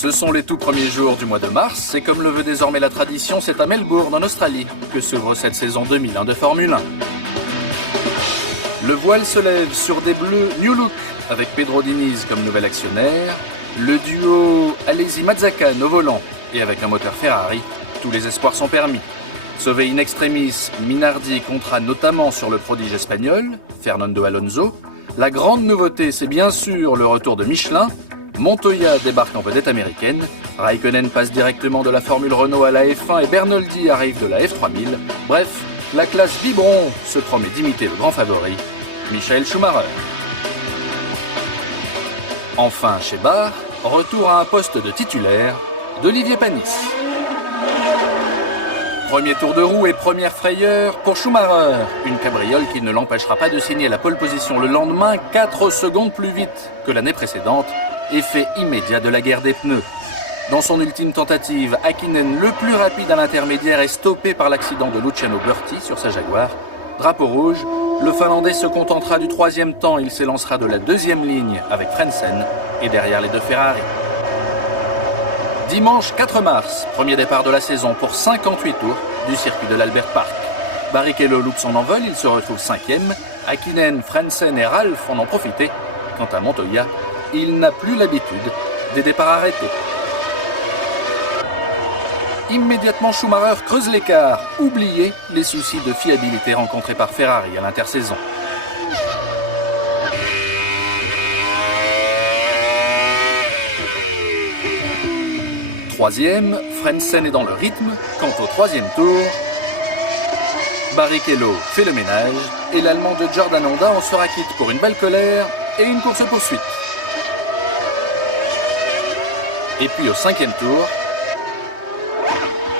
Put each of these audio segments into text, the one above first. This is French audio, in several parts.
Ce sont les tout premiers jours du mois de mars et comme le veut désormais la tradition, c'est à Melbourne en Australie que s'ouvre cette saison 2001 de Formule 1. Le voile se lève sur des bleus New Look avec Pedro Diniz comme nouvel actionnaire, le duo Alesi-Mazzacane au volant et avec un moteur Ferrari, tous les espoirs sont permis. Sauvé in extremis, Minardi comptera notamment sur le prodige espagnol, Fernando Alonso. La grande nouveauté, c'est bien sûr le retour de Michelin. Montoya débarque en vedette américaine. Raikkonen passe directement de la Formule Renault à la F1 et Bernoldi arrive de la F3000. Bref, la classe biberon se promet d'imiter le grand favori, Michael Schumacher. Enfin, chez Barre, retour à un poste de titulaire d'Olivier Panis. Premier tour de roue et première frayeur pour Schumacher. Une cabriole qui ne l'empêchera pas de signer la pole position le lendemain 4 secondes plus vite que l'année précédente. Effet immédiat de la guerre des pneus. Dans son ultime tentative, Häkkinen, le plus rapide à l'intermédiaire, est stoppé par l'accident de Luciano Burti sur sa Jaguar. Drapeau rouge, le Finlandais se contentera du 3e temps. Il s'élancera de la 2e ligne avec Frentzen et derrière les deux Ferrari. Dimanche 4 mars, premier départ de la saison pour 58 tours du circuit de l'Albert Park. Barrichello loupe son envol, il se retrouve 5e. Häkkinen, Frentzen et Ralph en ont profité. Quant à Montoya, il n'a plus l'habitude des départs arrêtés. Immédiatement, Schumacher creuse l'écart. Oubliez les soucis de fiabilité rencontrés par Ferrari à l'intersaison. Troisième, Frentzen est dans le rythme. Quant au 3e tour, Barrichello fait le ménage et l'Allemand de Jordan Honda en sera quitte pour une belle colère et une course-poursuite. Et puis au 5e tour,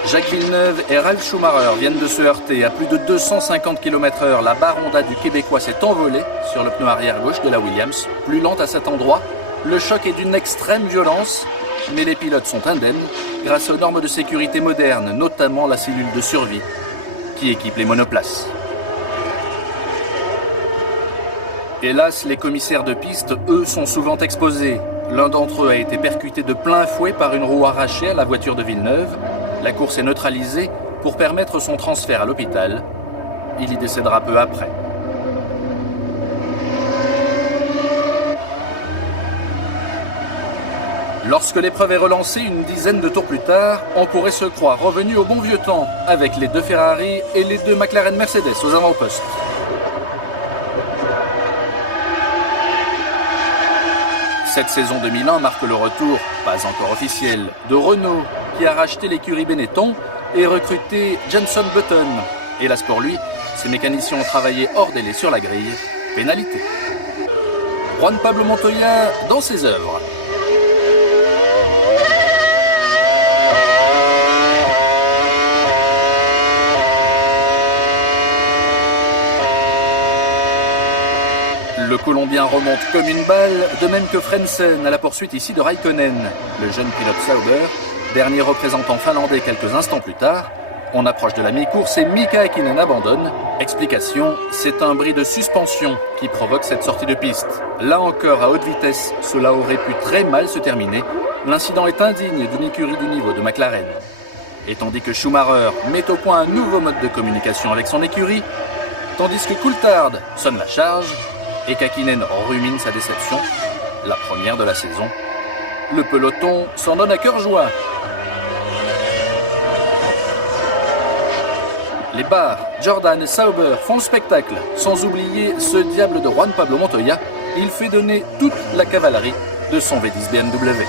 Jacques Villeneuve et Ralf Schumacher viennent de se heurter à plus de 250 km/h. La barre Honda du Québécois s'est envolée sur le pneu arrière gauche de la Williams, plus lente à cet endroit. Le choc est d'une extrême violence, mais les pilotes sont indemnes grâce aux normes de sécurité modernes, notamment la cellule de survie qui équipe les monoplaces. Hélas, les commissaires de piste, eux, sont souvent exposés. L'un d'entre eux a été percuté de plein fouet par une roue arrachée à la voiture de Villeneuve. La course est neutralisée pour permettre son transfert à l'hôpital. Il y décédera peu après. Lorsque l'épreuve est relancée une dizaine de tours plus tard, on pourrait se croire revenu au bon vieux temps, avec les deux Ferrari et les deux McLaren Mercedes aux avant-postes. Cette saison 2001 marque le retour, pas encore officiel, de Renault, qui a racheté l'écurie Benetton et recruté Jenson Button. Hélas pour lui, ses mécaniciens ont travaillé hors délai sur la grille. Pénalité. Juan Pablo Montoya dans ses œuvres. Le Colombien remonte comme une balle, de même que Frentzen à la poursuite ici de Raikkonen. Le jeune pilote Sauber, dernier représentant finlandais quelques instants plus tard. On approche de la mi-course et Mika Häkkinen abandonne. Explication, c'est un bris de suspension qui provoque cette sortie de piste. Là encore, à haute vitesse, cela aurait pu très mal se terminer. L'incident est indigne d'une écurie du niveau de McLaren. Et tandis que Schumacher met au point un nouveau mode de communication avec son écurie, tandis que Coulthard sonne la charge, et qu'Häkkinen rumine sa déception, la première de la saison. Le peloton s'en donne à cœur joie. Les Barr, Jordan et Sauber font le spectacle, sans oublier ce diable de Juan Pablo Montoya. Il fait donner toute la cavalerie de son V10 BMW.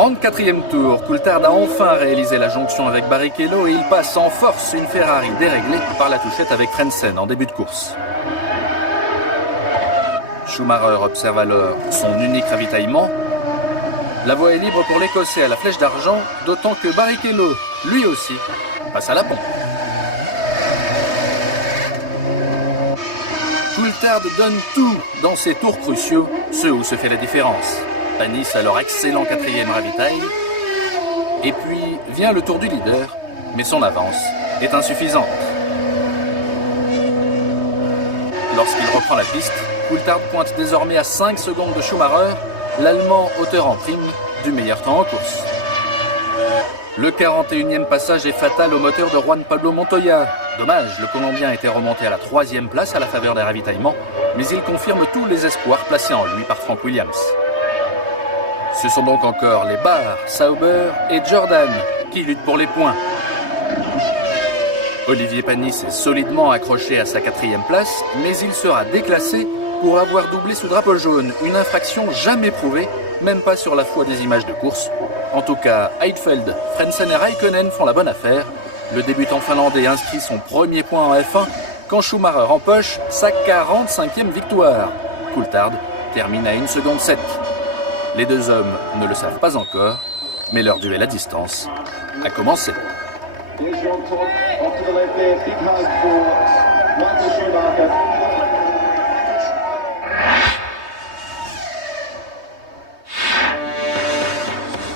« 34e tour, Coulthard a enfin réalisé la jonction avec Barrichello et il passe en force une Ferrari déréglée par la touchette avec Frentzen en début de course. Schumacher observe alors son unique ravitaillement. La voie est libre pour l'Écossais à la flèche d'argent, d'autant que Barrichello, lui aussi, passe à la pompe. Coulthard donne tout dans ces tours cruciaux, ceux où se fait la différence. Panis à leur excellent 4e ravitail. Et puis vient le tour du leader, mais son avance est insuffisante. Lorsqu'il reprend la piste, Coulthard pointe désormais à 5 secondes de Schumacher, l'Allemand auteur en prime du meilleur temps en course. Le 41e passage est fatal au moteur de Juan Pablo Montoya. Dommage, le Colombien était remonté à la 3e place à la faveur des ravitaillements, mais il confirme tous les espoirs placés en lui par Frank Williams. Ce sont donc encore les Barr, Sauber et Jordan qui luttent pour les points. Olivier Panis est solidement accroché à sa 4e place, mais il sera déclassé pour avoir doublé sous drapeau jaune, une infraction jamais prouvée, même pas sur la foi des images de course. En tout cas, Heidfeld, Frentzen et Raikkonen font la bonne affaire. Le débutant finlandais inscrit son premier point en F1 quand Schumacher empoche sa 45e victoire. Coulthard termine à 1 seconde 7. Les deux hommes ne le savent pas encore, mais leur duel à distance a commencé.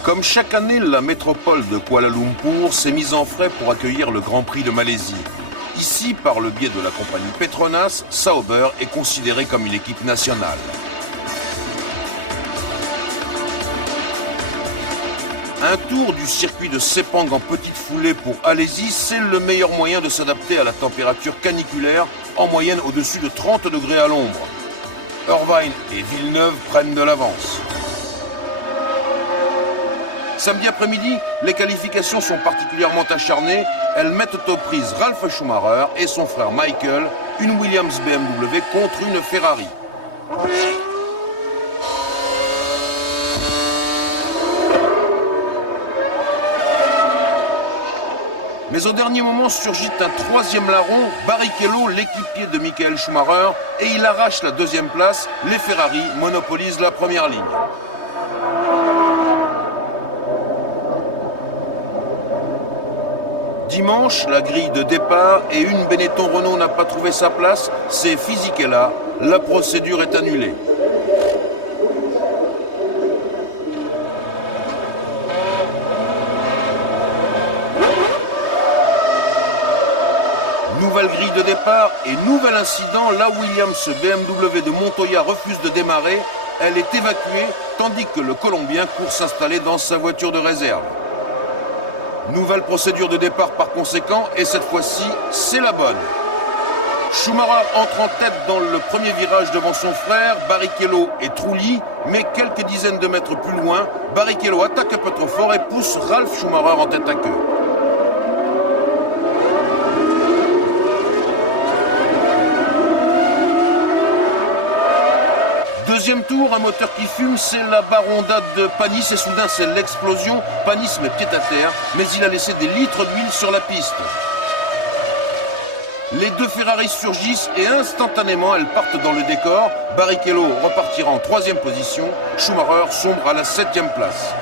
Comme chaque année, la métropole de Kuala Lumpur s'est mise en frais pour accueillir le Grand Prix de Malaisie. Ici, par le biais de la compagnie Petronas, Sauber est considéré comme une équipe nationale. Un tour du circuit de Sepang en petite foulée pour Alési, c'est le meilleur moyen de s'adapter à la température caniculaire, en moyenne au-dessus de 30 degrés à l'ombre. Irvine et Villeneuve prennent de l'avance. Samedi après-midi, les qualifications sont particulièrement acharnées. Elles mettent aux prises Ralf Schumacher et son frère Michael, une Williams BMW contre une Ferrari. Mais au dernier moment surgit un troisième larron, Barrichello, l'équipier de Michael Schumacher, et il arrache la deuxième place. Les Ferrari monopolisent la première ligne. Dimanche, la grille de départ et une Benetton Renault n'a pas trouvé sa place, c'est Fisichella, la procédure est annulée. Nouvelle grille de départ et nouvel incident, la Williams BMW de Montoya refuse de démarrer, elle est évacuée tandis que le Colombien court s'installer dans sa voiture de réserve. Nouvelle procédure de départ par conséquent, et cette fois-ci, c'est la bonne. Schumacher entre en tête dans le premier virage devant son frère, Barrichello et Trulli, mais quelques dizaines de mètres plus loin, Barrichello attaque un peu trop fort et pousse Ralf Schumacher en tête à queue. Deuxième tour, un moteur qui fume, c'est la barondade de Panis et soudain c'est l'explosion. Panis met pied à terre, mais il a laissé des litres d'huile sur la piste. Les deux Ferrari surgissent et instantanément elles partent dans le décor. Barrichello repartira en 3e position, Schumacher sombre à la 7e place.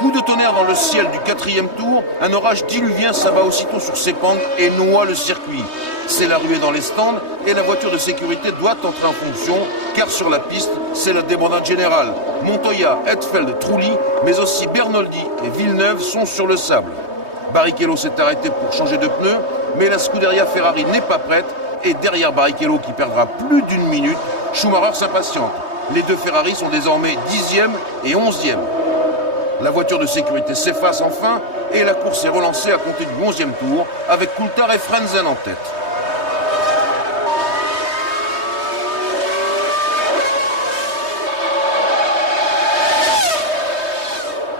Coup de tonnerre dans le ciel du 4e tour, un orage diluvien s'abat aussitôt sur Sepang et noie le circuit. C'est la ruée dans les stands et la voiture de sécurité doit entrer en fonction car sur la piste, c'est la débandade générale. Montoya, Heidfeld, Trulli, mais aussi Bernoldi et Villeneuve sont sur le sable. Barrichello s'est arrêté pour changer de pneu, mais la Scuderia Ferrari n'est pas prête et derrière Barrichello qui perdra plus d'une minute, Schumacher s'impatiente. Les deux Ferrari sont désormais 10e et 11e. La voiture de sécurité s'efface enfin et la course est relancée à compter du 11e tour avec Coulthard et Frentzen en tête.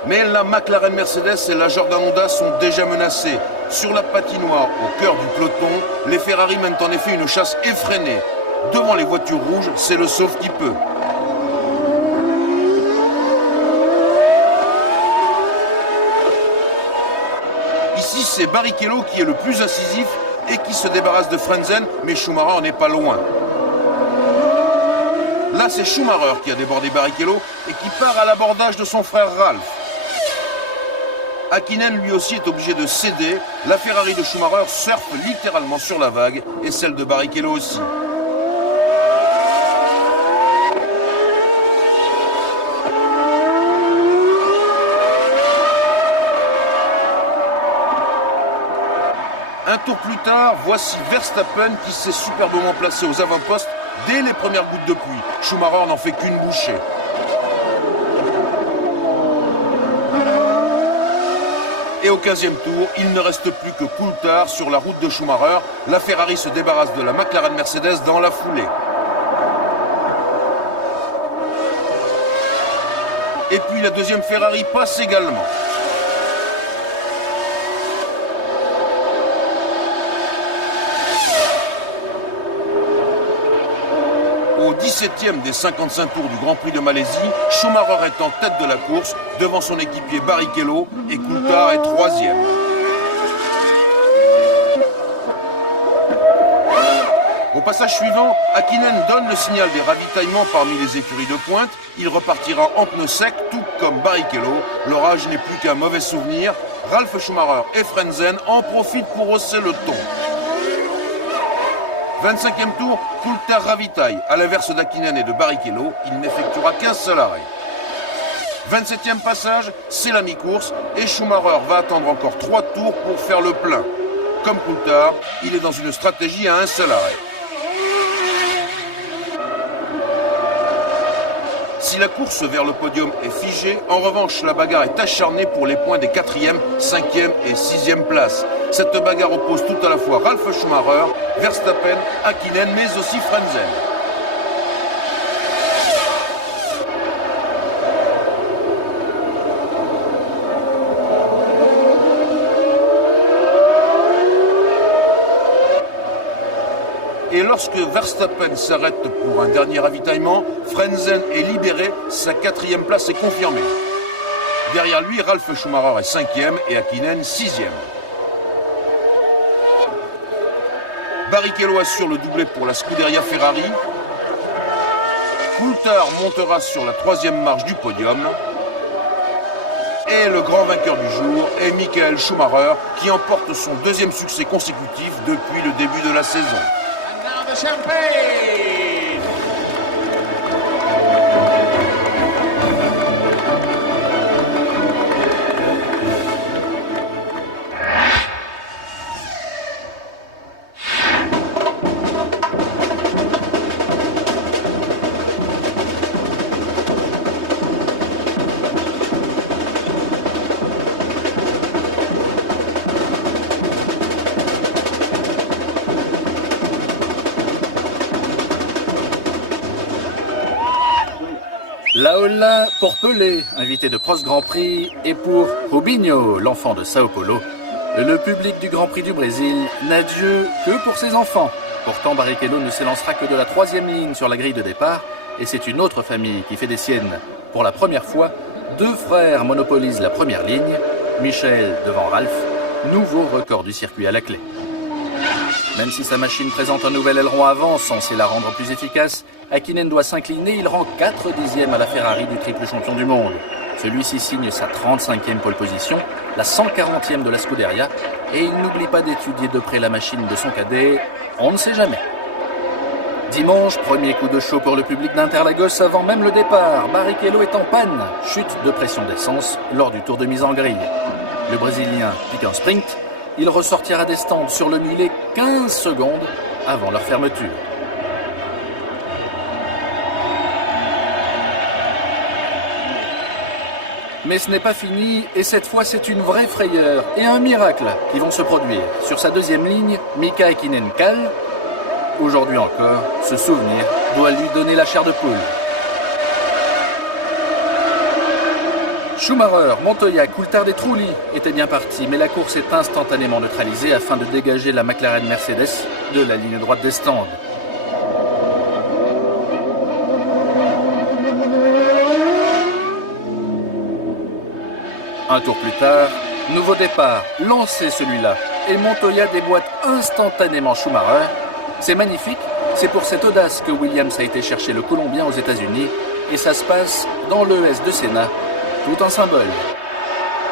Mais la McLaren Mercedes et la Jordan Honda sont déjà menacées. Sur la patinoire, au cœur du peloton, les Ferrari mènent en effet une chasse effrénée. Devant les voitures rouges, c'est le sauve qui peut. Ici, c'est Barrichello qui est le plus incisif et qui se débarrasse de Frentzen, mais Schumacher n'est pas loin. Là, c'est Schumacher qui a débordé Barrichello et qui part à l'abordage de son frère Ralf. Hakkinen lui aussi est obligé de céder. La Ferrari de Schumacher surfe littéralement sur la vague et celle de Barrichello aussi. Un tour plus tard, voici Verstappen qui s'est superbement placé aux avant-postes dès les premières gouttes de pluie. Schumacher n'en fait qu'une bouchée. Et au 15e tour, il ne reste plus que Coulthard sur la route de Schumacher. La Ferrari se débarrasse de la McLaren Mercedes dans la foulée. Et puis la deuxième Ferrari passe également. Au 17e des 55 tours du Grand Prix de Malaisie, Schumacher est en tête de la course devant son équipier Barrichello et Coulthard est 3e. Au passage suivant, Häkkinen donne le signal des ravitaillements parmi les écuries de pointe. Il repartira en pneus secs, tout comme Barrichello. L'orage n'est plus qu'un mauvais souvenir. Ralf Schumacher et Frentzen en profitent pour hausser le ton. 25e tour, Coulthard ravitaille. À l'inverse d'Hakkinen et de Barrichello, il n'effectuera qu'un seul arrêt. 27e passage, c'est la mi-course et Schumacher va attendre encore 3 tours pour faire le plein. Comme Coulthard, il est dans une stratégie à un seul arrêt. Si la course vers le podium est figée, en revanche, la bagarre est acharnée pour les points des 4e, 5e et 6e places. Cette bagarre oppose tout à la fois Ralf Schumacher, Verstappen, Häkkinen, mais aussi Frentzen. Et lorsque Verstappen s'arrête pour un dernier ravitaillement, Frentzen est libéré, sa 4e place est confirmée. Derrière lui, Ralf Schumacher est 5e et Häkkinen 6e. Barrichello assure le doublé pour la Scuderia Ferrari. Coulthard montera sur la 3e marche du podium. Et le grand vainqueur du jour est Michael Schumacher qui emporte son 2e succès consécutif depuis le début de la saison. Champagne! La Holla pour Pelé, invité de Prost Grand Prix, et pour Rubinho, l'enfant de Sao Paulo. Le public du Grand Prix du Brésil n'a Dieu que pour ses enfants. Pourtant, Barrichello ne s'élancera que de la 3e ligne sur la grille de départ, et c'est une autre famille qui fait des siennes. Pour la première fois, 2 frères monopolisent la première ligne, Michael devant Ralf, nouveau record du circuit à la clé. Même si sa machine présente un nouvel aileron avant, censé la rendre plus efficace, Häkkinen doit s'incliner, il rend 4 dixièmes à la Ferrari du triple champion du monde. Celui-ci signe sa 35e pole position, la 140e de la Scuderia, et il n'oublie pas d'étudier de près la machine de son cadet, on ne sait jamais. Dimanche, premier coup de chaud pour le public d'Interlagos avant même le départ. Barrichello est en panne, chute de pression d'essence lors du tour de mise en grille. Le Brésilien pique un sprint, il ressortira des stands sur le mulet 15 secondes avant leur fermeture. Mais ce n'est pas fini, et cette fois c'est une vraie frayeur et un miracle qui vont se produire. Sur sa 2e ligne, Mika Häkkinen cale. Aujourd'hui encore, ce souvenir doit lui donner la chair de poule. Schumacher, Montoya, Coulthard et Trulli étaient bien partis, mais la course est instantanément neutralisée afin de dégager la McLaren Mercedes de la ligne droite des stands. Un tour plus tard, nouveau départ, lancé celui-là, et Montoya déboîte instantanément Schumacher. C'est magnifique, c'est pour cette audace que Williams a été chercher le Colombien aux États-Unis, et ça se passe dans l'ES de Senna, tout un symbole.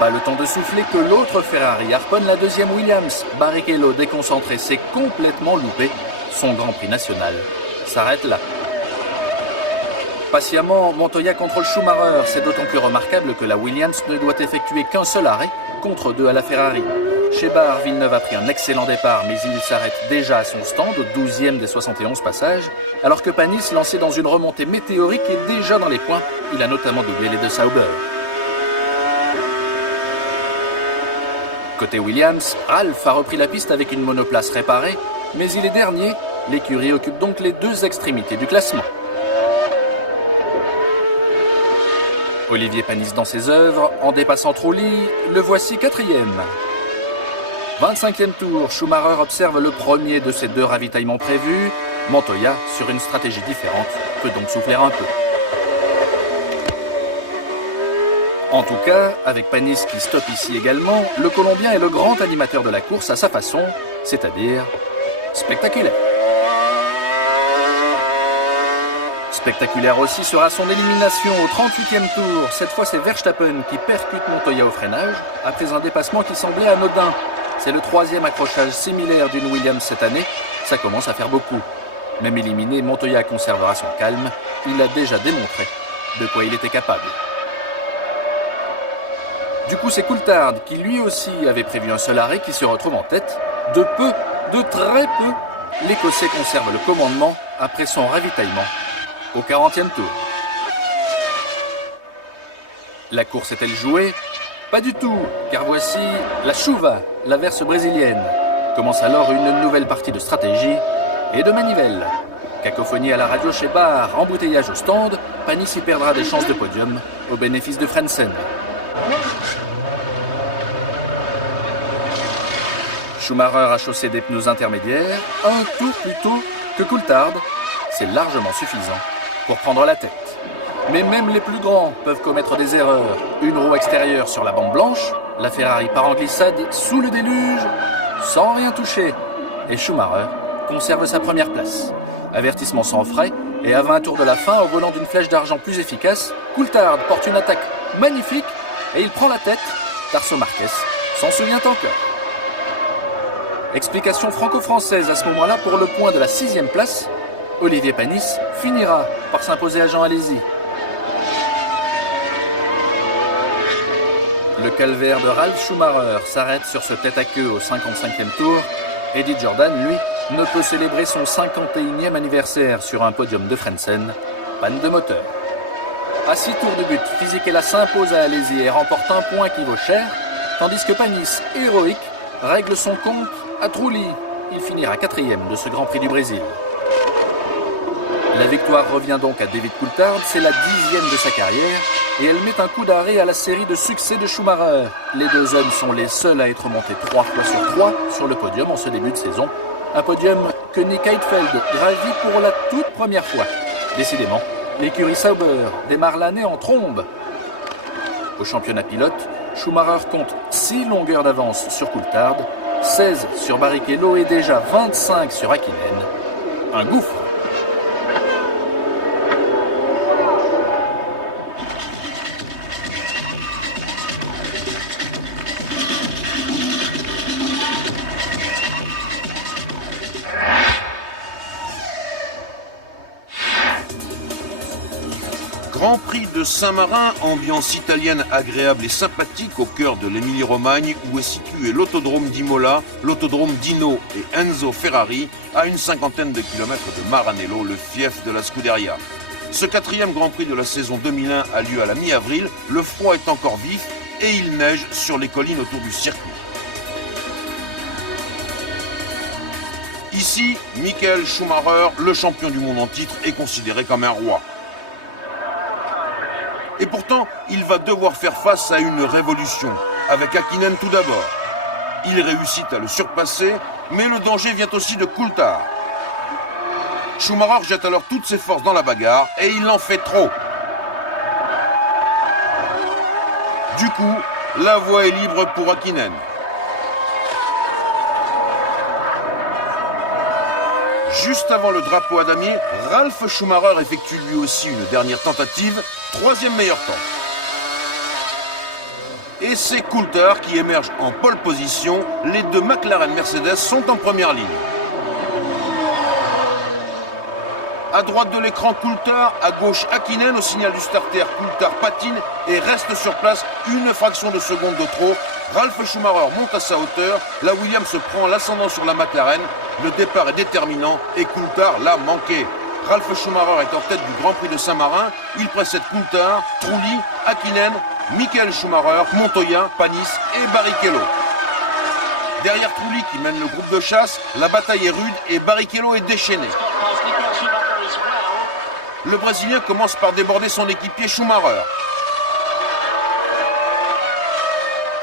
Pas le temps de souffler que l'autre Ferrari harponne la 2e Williams. Barrichello, déconcentré, s'est complètement loupé. Son Grand Prix national s'arrête là. Patiemment, Montoya contrôle Schumacher. C'est d'autant plus remarquable que la Williams ne doit effectuer qu'un seul arrêt contre 2 à la Ferrari. Chez Barre, Villeneuve a pris un excellent départ, mais il s'arrête déjà à son stand, au 12e des 71 passages, alors que Panis, lancé dans une remontée météorique, est déjà dans les points. Il a notamment doublé les 2 Sauber. Côté Williams, Ralph a repris la piste avec une monoplace réparée, mais il est dernier. L'écurie occupe donc les 2 extrémités du classement. Olivier Panis dans ses œuvres, en dépassant Trulli, le voici 4e. 25e tour, Schumacher observe le premier de ces 2 ravitaillements prévus. Montoya, sur une stratégie différente, peut donc souffler un peu. En tout cas, avec Panis qui stoppe ici également, le Colombien est le grand animateur de la course à sa façon, c'est-à-dire spectaculaire. Spectaculaire aussi sera son élimination au 38e tour. Cette fois, c'est Verstappen qui percute Montoya au freinage, après un dépassement qui semblait anodin. C'est le 3e accrochage similaire d'une Williams cette année. Ça commence à faire beaucoup. Même éliminé, Montoya conservera son calme. Il a déjà démontré de quoi il était capable. Du coup, c'est Coulthard qui lui aussi avait prévu un seul arrêt qui se retrouve en tête. De peu, de très peu, l'Écossais conserve le commandement après son ravitaillement au 40e tour. La course est-elle jouée? Pas du tout, car voici la chuva, la verse brésilienne. Commence alors une nouvelle partie de stratégie et de manivelle. Cacophonie à la radio chez Barre, embouteillage au stand, Panis y perdra des chances de podium au bénéfice de Frentzen. Schumacher a chaussé des pneus intermédiaires, un tour plus tôt que Coulthard. C'est largement suffisant pour prendre la tête. Mais même les plus grands peuvent commettre des erreurs. Une roue extérieure sur la bande blanche, la Ferrari part en glissade sous le déluge, sans rien toucher. Et Schumacher conserve sa première place. Avertissement sans frais, et à 20 tours de la fin, au volant d'une flèche d'argent plus efficace, Coulthard porte une attaque magnifique, et il prend la tête. Tarso Marquez s'en souvient encore. Explication franco-française à ce moment-là pour le point de la 6e place. Olivier Panis finira par s'imposer à Jean Alesi. Le calvaire de Ralf Schumacher s'arrête sur ce tête-à-queue au 55e tour. Eddie Jordan, lui, ne peut célébrer son 51e anniversaire sur un podium de Frentzen. Panne de moteur. À 6 tours de but, Fisichella s'impose à Alesi et remporte un point qui vaut cher, tandis que Panis, héroïque, règle son compte à Trulli. Il finira 4e de ce Grand Prix du Brésil. La victoire revient donc à David Coulthard, c'est la 10e de sa carrière, et elle met un coup d'arrêt à la série de succès de Schumacher. Les 2 hommes sont les seuls à être montés 3 fois sur 3 sur le podium en ce début de saison. Un podium que Nick Heidfeld gravit pour la toute première fois. Décidément, l'écurie Sauber démarre l'année en trombe. Au championnat pilote, Schumacher compte 6 longueurs d'avance sur Coulthard, 16 sur Barrichello et déjà 25 sur Hakkinen. Un gouffre. Grand Prix de Saint-Marin, ambiance italienne agréable et sympathique au cœur de l'Émilie-Romagne où est situé l'autodrome d'Imola, l'autodrome d'Ino et Enzo Ferrari à une 50aine de kilomètres de Maranello, le fief de la Scuderia. Ce 4e Grand Prix de la saison 2001 a lieu à la mi-avril, le froid est encore vif et il neige sur les collines autour du circuit. Ici, Michael Schumacher, le champion du monde en titre, est considéré comme un roi. Et pourtant, il va devoir faire face à une révolution, avec Hakkinen tout d'abord. Il réussit à le surpasser, mais le danger vient aussi de Coulthard. Schumacher jette alors toutes ses forces dans la bagarre, et il en fait trop. Du coup, la voie est libre pour Hakkinen. Juste avant le drapeau à damier, Ralf Schumacher effectue lui aussi une dernière tentative, 3e meilleur temps. Et c'est Coulthard qui émerge en pole position, les 2 McLaren Mercedes sont en première ligne. À droite de l'écran, Coulthard, à gauche, Häkkinen. Au signal du starter, Coulthard patine et reste sur place une fraction de seconde de trop. Ralf Schumacher monte à sa hauteur. La Williams se prend l'ascendant sur la McLaren. Le départ est déterminant et Coulthard l'a manqué. Ralf Schumacher est en tête du Grand Prix de Saint-Marin. Il précède Coulthard, Trulli, Häkkinen, Michael Schumacher, Montoya, Panis et Barrichello. Derrière Trulli qui mène le groupe de chasse, la bataille est rude et Barrichello est déchaîné. Le Brésilien commence par déborder son équipier Schumacher.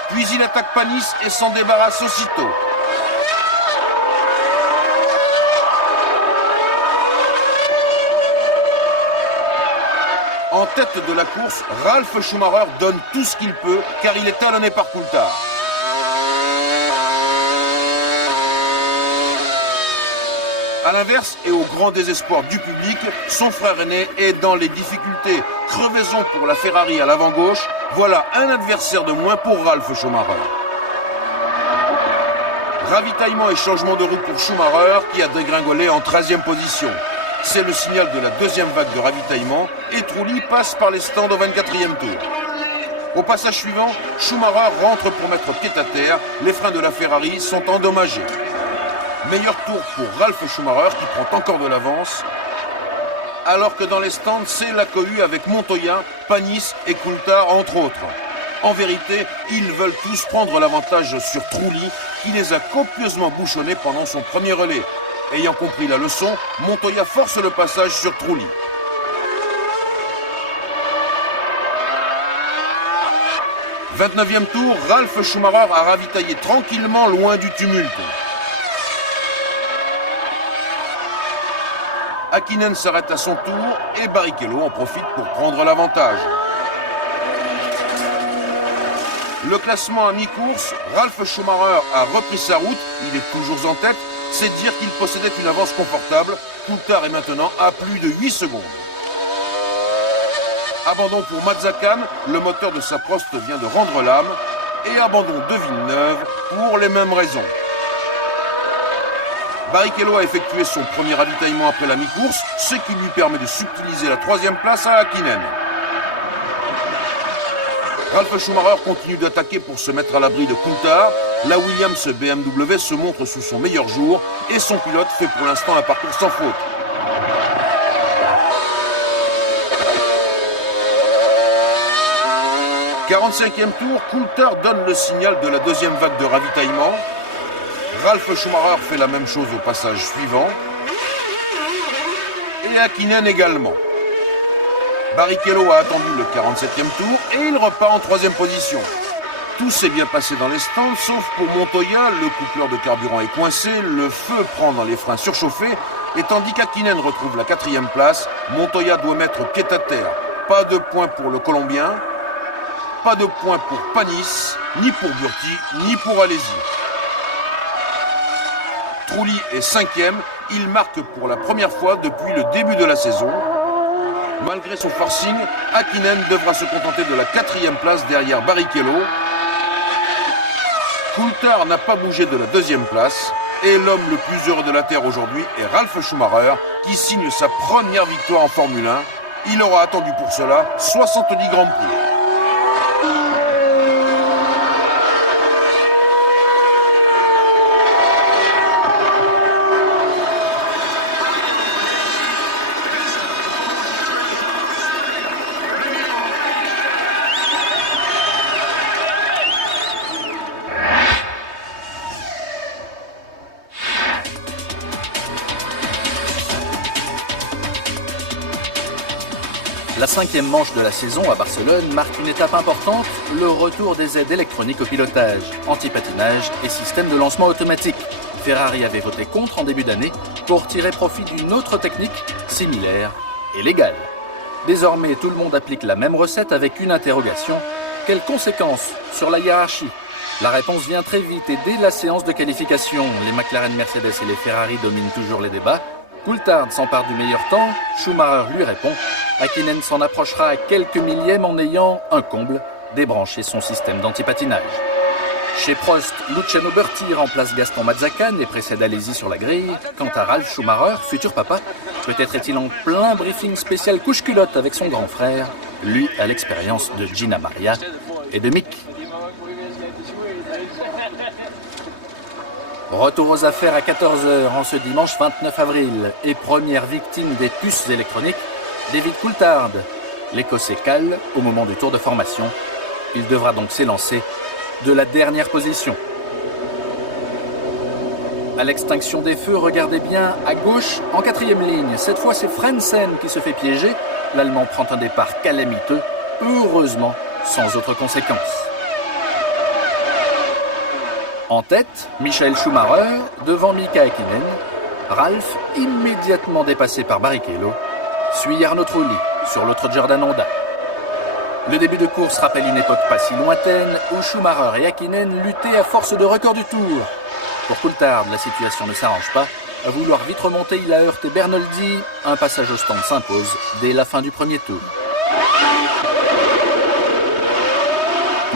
Puis il attaque Panis et s'en débarrasse aussitôt. En tête de la course, Ralf Schumacher donne tout ce qu'il peut car il est talonné par Coulthard. A l'inverse, et au grand désespoir du public, son frère aîné est dans les difficultés. Crevaison pour la Ferrari à l'avant-gauche, voilà un adversaire de moins pour Ralf Schumacher. Ravitaillement et changement de route pour Schumacher qui a dégringolé en 13e position. C'est le signal de la deuxième vague de ravitaillement et Trulli passe par les stands au 24e tour. Au passage suivant, Schumacher rentre pour mettre pied à terre. Les freins de la Ferrari sont endommagés. Meilleur tour pour Ralf Schumacher qui prend encore de l'avance. Alors que dans les stands, c'est la cohue avec Montoya, Panis et Coulthard entre autres. En vérité, ils veulent tous prendre l'avantage sur Trulli qui les a copieusement bouchonnés pendant son premier relais. Ayant compris la leçon, Montoya force le passage sur Trulli. « 29e tour, Ralf Schumacher a ravitaillé tranquillement loin du tumulte. Häkkinen s'arrête à son tour et Barrichello en profite pour prendre l'avantage. Le classement à mi-course, Ralf Schumacher a repris sa route, il est toujours en tête, c'est dire qu'il possédait une avance confortable. Coulthard est maintenant à plus de 8 secondes. Abandon pour Mazzacane, le moteur de sa Prost vient de rendre l'âme, et abandon de Villeneuve pour les mêmes raisons. Barrichello a effectué son premier ravitaillement après la mi-course, ce qui lui permet de subtiliser la 3e place à Häkkinen. Ralf Schumacher continue d'attaquer pour se mettre à l'abri de Coulthard. La Williams BMW se montre sous son meilleur jour et son pilote fait pour l'instant un parcours sans faute. « 45e tour, Coulthard donne le signal de la deuxième vague de ravitaillement. Ralf Schumacher fait la même chose au passage suivant. Et Häkkinen également. Barrichello a attendu le 47e tour et il repart en 3e position. Tout s'est bien passé dans les stands, sauf pour Montoya, le coupleur de carburant est coincé, le feu prend dans les freins surchauffés, et tandis qu'Häkkinen retrouve la 4e place, Montoya doit mettre pied à terre. Pas de points pour le Colombien, pas de points pour Panis, ni pour Burti, ni pour Alesi. Trulli est 5e, il marque pour la première fois depuis le début de la saison. Malgré son forcing, Häkkinen devra se contenter de la 4e place derrière Barrichello. Coulthard n'a pas bougé de la 2e place et l'homme le plus heureux de la Terre aujourd'hui est Ralf Schumacher qui signe sa première victoire en Formule 1. Il aura attendu pour cela 70 Grands Prix. La 5e manche de la saison à Barcelone marque une étape importante, le retour des aides électroniques au pilotage, anti-patinage et système de lancement automatique. Ferrari avait voté contre en début d'année pour tirer profit d'une autre technique similaire et légale. Désormais, tout le monde applique la même recette avec une interrogation. Quelles conséquences sur la hiérarchie? La réponse vient très vite et dès la séance de qualification, les McLaren, Mercedes et les Ferrari dominent toujours les débats. Coulthard s'empare du meilleur temps, Schumacher lui répond. Häkkinen s'en approchera à quelques millièmes en ayant un comble, débranché son système d'antipatinage. Chez Prost, Luciano Berti remplace Gaston Mazzacane et précède Alesi sur la grille. Quant à Ralf Schumacher, futur papa, peut-être est-il en plein briefing spécial couche-culotte avec son grand frère. Lui a l'expérience de Gina Maria et de Mick. Retour aux affaires à 14h en ce dimanche 29 avril. Et première victime des puces électroniques, David Coulthard. L'Écossais cale au moment du tour de formation. Il devra donc s'élancer de la dernière position. À l'extinction des feux, regardez bien à gauche, en 4e ligne. Cette fois, c'est Frentzen qui se fait piéger. L'Allemand prend un départ calamiteux, heureusement sans autres conséquences. En tête, Michael Schumacher, devant Mika Häkkinen. Ralf, immédiatement dépassé par Barrichello, suit Jarno Trulli sur l'autre Jordan Honda. Le début de course rappelle une époque pas si lointaine où Schumacher et Häkkinen luttaient à force de record du tour. Pour Coulthard, la situation ne s'arrange pas. À vouloir vite remonter, il a heurté Bernoldi. Un passage au stand s'impose dès la fin du premier tour.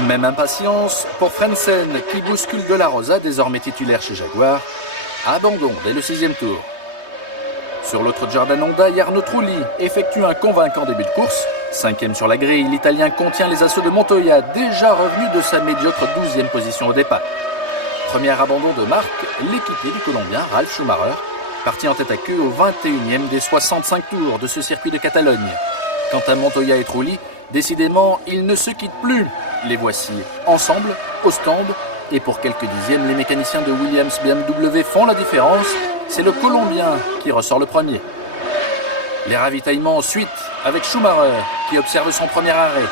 Même impatience pour Frentzen qui bouscule De La Rosa, désormais titulaire chez Jaguar. Abandon dès le 6e tour. Sur l'autre Jordan Honda, Jarno Trulli effectue un convaincant début de course. 5e sur la grille, l'Italien contient les assauts de Montoya, déjà revenu de sa médiocre 12e position au départ. Premier abandon de marque, l'équipier du Colombien, Ralf Schumacher, parti en tête à queue au 21e des 65 tours de ce circuit de Catalogne. Quant à Montoya et Trulli, décidément, ils ne se quittent plus. Les voici ensemble, au stand, et pour quelques dixièmes, les mécaniciens de Williams BMW font la différence. C'est le Colombien qui ressort le premier. Les ravitaillements ensuite, avec Schumacher, qui observe son premier arrêt.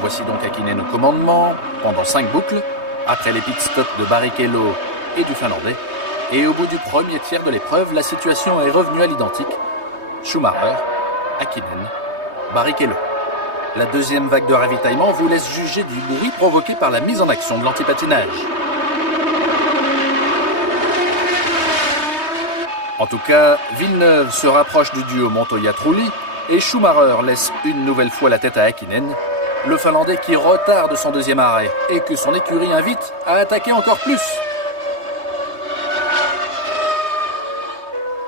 Voici donc Häkkinen au commandement, pendant 5 boucles, après les pit-stops de Barrichello et du Finlandais. Et au bout du premier tiers de l'épreuve, la situation est revenue à l'identique. Schumacher, Häkkinen, Barrichello. La deuxième vague de ravitaillement vous laisse juger du bruit provoqué par la mise en action de l'antipatinage. En tout cas, Villeneuve se rapproche du duo Montoya-Trulli et Schumacher laisse une nouvelle fois la tête à Häkkinen, le Finlandais qui retarde son deuxième arrêt et que son écurie invite à attaquer encore plus.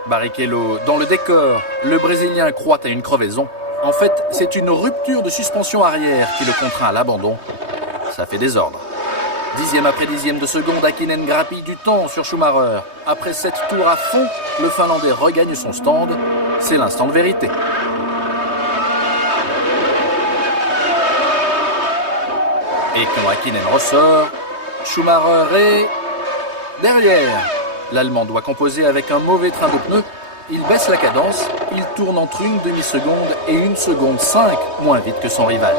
Barrichello dans le décor, le Brésilien croit à une crevaison. En fait, c'est une rupture de suspension arrière qui le contraint à l'abandon. Ça fait désordre. 10e après 10e de seconde, Häkkinen grappille du temps sur Schumacher. Après 7 tours à fond, le Finlandais regagne son stand. C'est l'instant de vérité. Et quand Häkkinen ressort, Schumacher est derrière. L'Allemand doit composer avec un mauvais train de pneus. Il baisse la cadence, il tourne entre une demi-seconde et 1 seconde 5 moins vite que son rival.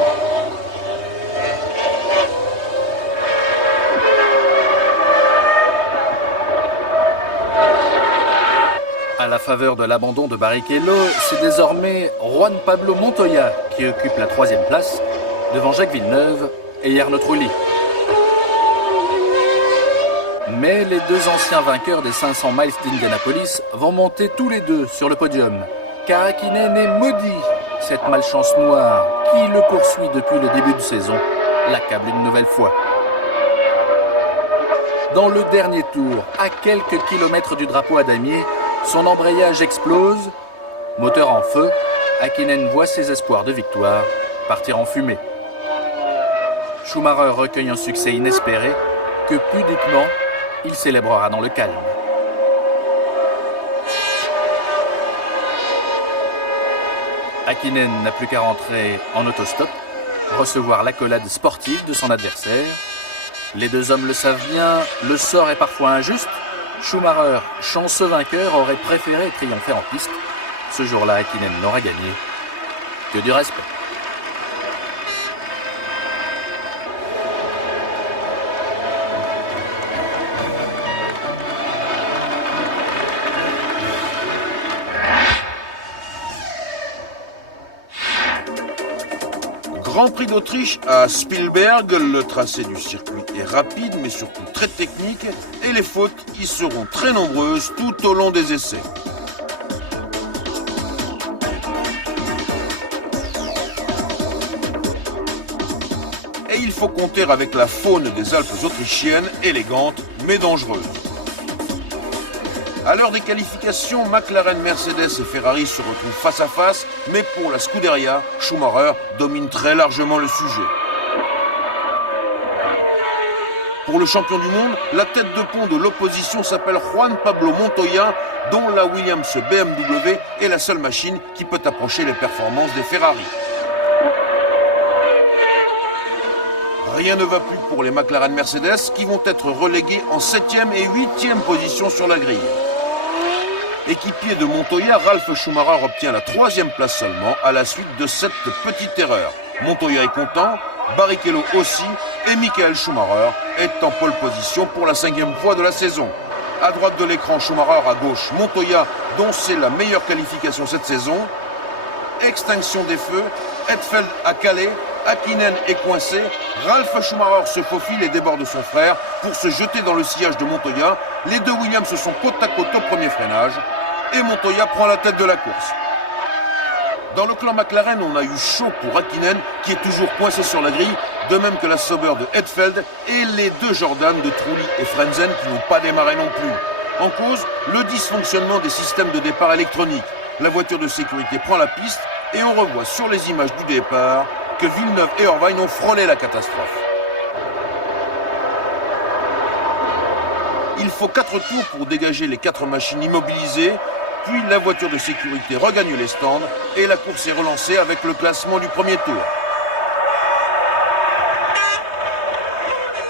À la faveur de l'abandon de Barrichello, c'est désormais Juan Pablo Montoya qui occupe la 3e place, devant Jacques Villeneuve et Jarno Trulli. Mais les deux anciens vainqueurs des 500 miles d'Indianapolis vont monter tous les deux sur le podium. Car Häkkinen est maudit. Cette malchance noire qui le poursuit depuis le début de saison l'accable une nouvelle fois. Dans le dernier tour, à quelques kilomètres du drapeau à damier, son embrayage explose. Moteur en feu, Häkkinen voit ses espoirs de victoire partir en fumée. Schumacher recueille un succès inespéré que pudiquement, il célébrera dans le calme. Häkkinen n'a plus qu'à rentrer en autostop, recevoir l'accolade sportive de son adversaire. Les deux hommes le savent bien, le sort est parfois injuste. Schumacher, chanceux vainqueur, aurait préféré triompher en piste. Ce jour-là, Häkkinen n'aura gagné que du respect. Grand Prix d'Autriche à Spielberg, le tracé du circuit est rapide mais surtout très technique et les fautes y seront très nombreuses tout au long des essais. et il faut compter avec la faune des Alpes autrichiennes, élégante mais dangereuse. À l'heure des qualifications, McLaren, Mercedes et Ferrari se retrouvent face à face, mais pour la Scuderia, Schumacher domine très largement le sujet. Pour le champion du monde, la tête de pont de l'opposition s'appelle Juan Pablo Montoya, dont la Williams BMW est la seule machine qui peut approcher les performances des Ferrari. Rien ne va plus pour les McLaren Mercedes qui vont être relégués en 7e et 8e position sur la grille. Équipier de Montoya, Ralf Schumacher obtient la 3e place seulement à la suite de cette petite erreur. Montoya est content, Barrichello aussi, et Michael Schumacher est en pole position pour la 5e fois de la saison. À droite de l'écran, Schumacher, à gauche, Montoya, dont c'est la meilleure qualification cette saison. Extinction des feux, Hetfeld a calé, Häkkinen est coincé, Ralf Schumacher se faufile et déborde son frère pour se jeter dans le sillage de Montoya. Les deux Williams se sont côte à côte au premier freinage et Montoya prend la tête de la course. Dans le clan McLaren, on a eu chaud pour Häkkinen qui est toujours coincé sur la grille, de même que la Sauber de Hetfeld et les deux Jordan de Trulli et Frentzen qui n'ont pas démarré non plus. En cause, le dysfonctionnement des systèmes de départ électroniques. La voiture de sécurité prend la piste et on revoit sur les images du départ que Villeneuve et Irvine ont frôlé la catastrophe. Il faut 4 tours pour dégager les 4 machines immobilisées, puis la voiture de sécurité regagne les stands et la course est relancée avec le classement du premier tour.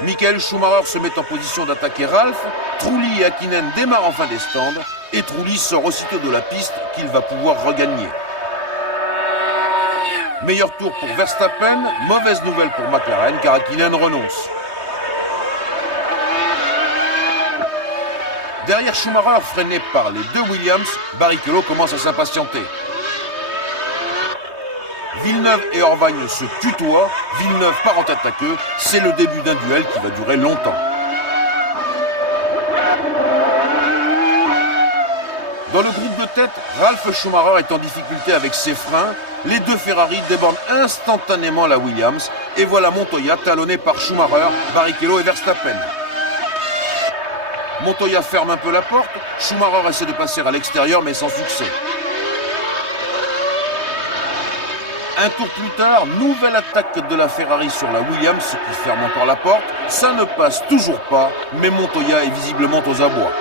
Michael Schumacher se met en position d'attaquer Ralf, Trulli et Häkkinen démarrent enfin des stands et Trulli sort aussitôt de la piste qu'il va pouvoir regagner. Meilleur tour pour Verstappen, mauvaise nouvelle pour McLaren car Häkkinen renonce. Derrière Schumacher, freiné par les deux Williams, Barrichello commence à s'impatienter. Villeneuve et Irvine se tutoient, Villeneuve part en tête à queue, c'est le début d'un duel qui va durer longtemps. Dans le groupe de tête, Ralf Schumacher est en difficulté avec ses freins. Les deux Ferrari débordent instantanément la Williams. Et voilà Montoya talonné par Schumacher, Barrichello et Verstappen. Montoya ferme un peu la porte. Schumacher essaie de passer à l'extérieur mais sans succès. Un tour plus tard, nouvelle attaque de la Ferrari sur la Williams qui ferme encore la porte. Ça ne passe toujours pas, mais Montoya est visiblement aux abois.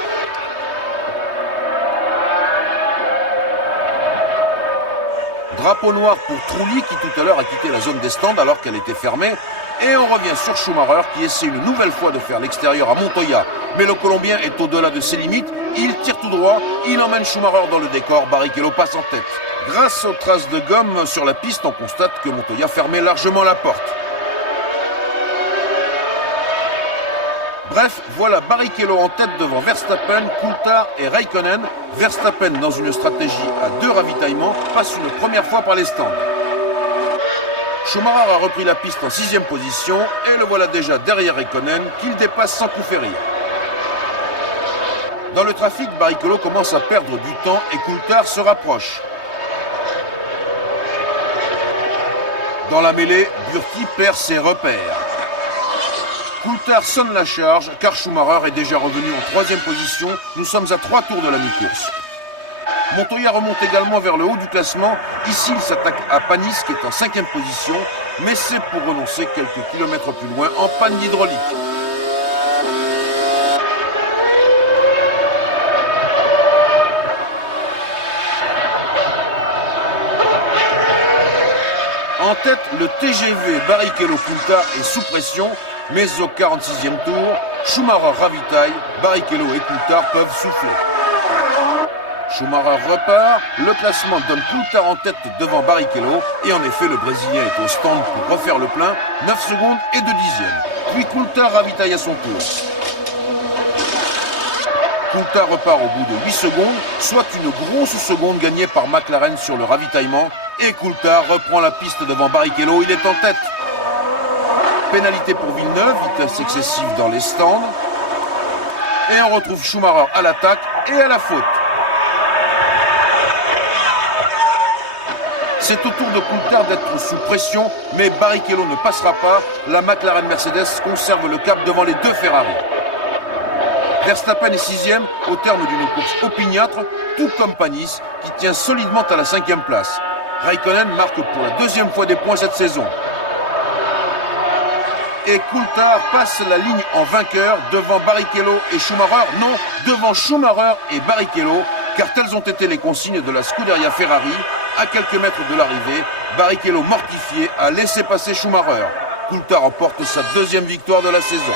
Drapeau noir pour Trulli qui tout à l'heure a quitté la zone des stands alors qu'elle était fermée. Et on revient sur Schumacher qui essaie une nouvelle fois de faire l'extérieur à Montoya. Mais le Colombien est au-delà de ses limites. Il tire tout droit, il emmène Schumacher dans le décor. Barrichello passe en tête. Grâce aux traces de gomme sur la piste, on constate que Montoya fermait largement la porte. Bref, voilà Barrichello en tête devant Verstappen, Coulthard et Raikkonen. Verstappen, dans une stratégie à 2 ravitaillements, passe une première fois par les stands. Schumacher a repris la piste en 6e position et le voilà déjà derrière Raikkonen qu'il dépasse sans coup férir. Dans le trafic, Barrichello commence à perdre du temps et Coulthard se rapproche. Dans la mêlée, Burti perd ses repères. Coulthard sonne la charge car Schumacher est déjà revenu en 3e position. Nous sommes à 3 tours de la mi-course. Montoya remonte également vers le haut du classement. Ici, il s'attaque à Panis qui est en 5e position, mais c'est pour renoncer quelques kilomètres plus loin en panne d'hydraulique. En tête, le TGV Barrichello-Coulthard est sous pression, mais au 46e tour, Schumacher ravitaille, Barrichello et Coulthard peuvent souffler. Schumacher repart, le classement donne Coulthard en tête devant Barrichello, et en effet le Brésilien est au stand pour refaire le plein, 9 secondes et 2 dixièmes. Puis Coulthard ravitaille à son tour. Coulthard repart au bout de 8 secondes, soit une grosse seconde gagnée par McLaren sur le ravitaillement, et Coulthard reprend la piste devant Barrichello, il est en tête. Pénalité pour Villeneuve, vitesse excessive dans les stands. Et on retrouve Schumacher à l'attaque et à la faute. C'est au tour de Coulthard d'être sous pression, mais Barrichello ne passera pas. La McLaren Mercedes conserve le cap devant les deux Ferrari. Verstappen est 6e au terme d'une course opiniâtre, tout comme Panis, qui tient solidement à la 5e place. Raikkonen marque pour la 2e fois des points cette saison. Et Coulthard passe la ligne en vainqueur devant Barrichello et Schumacher. Non, devant Schumacher et Barrichello, car telles ont été les consignes de la Scuderia Ferrari. À quelques mètres de l'arrivée, Barrichello mortifié a laissé passer Schumacher. Coulthard remporte sa 2e victoire de la saison.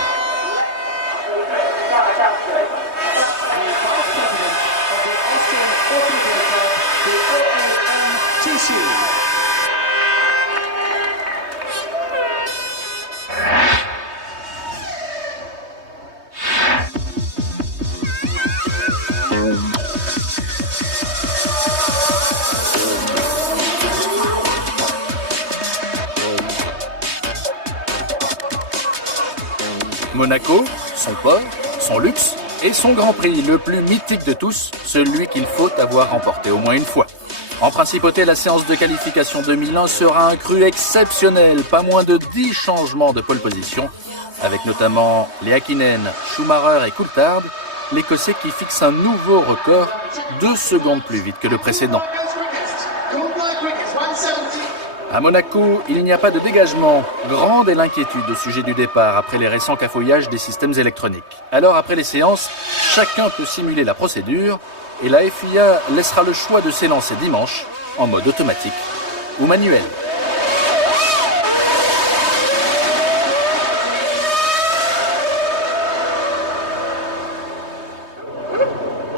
Monaco, son port, son luxe et son Grand Prix, le plus mythique de tous, celui qu'il faut avoir remporté au moins une fois. En principauté, la séance de qualification 2001 sera un cru exceptionnel, pas moins de 10 changements de pole position, avec notamment les Häkkinen, Schumacher et Coulthard, l'Écossais qui fixe un nouveau record, 2 secondes plus vite que le précédent. À Monaco, il n'y a pas de dégagement. Grande est l'inquiétude au sujet du départ après les récents cafouillages des systèmes électroniques. Alors après les séances, chacun peut simuler la procédure et la FIA laissera le choix de s'élancer dimanche en mode automatique ou manuel.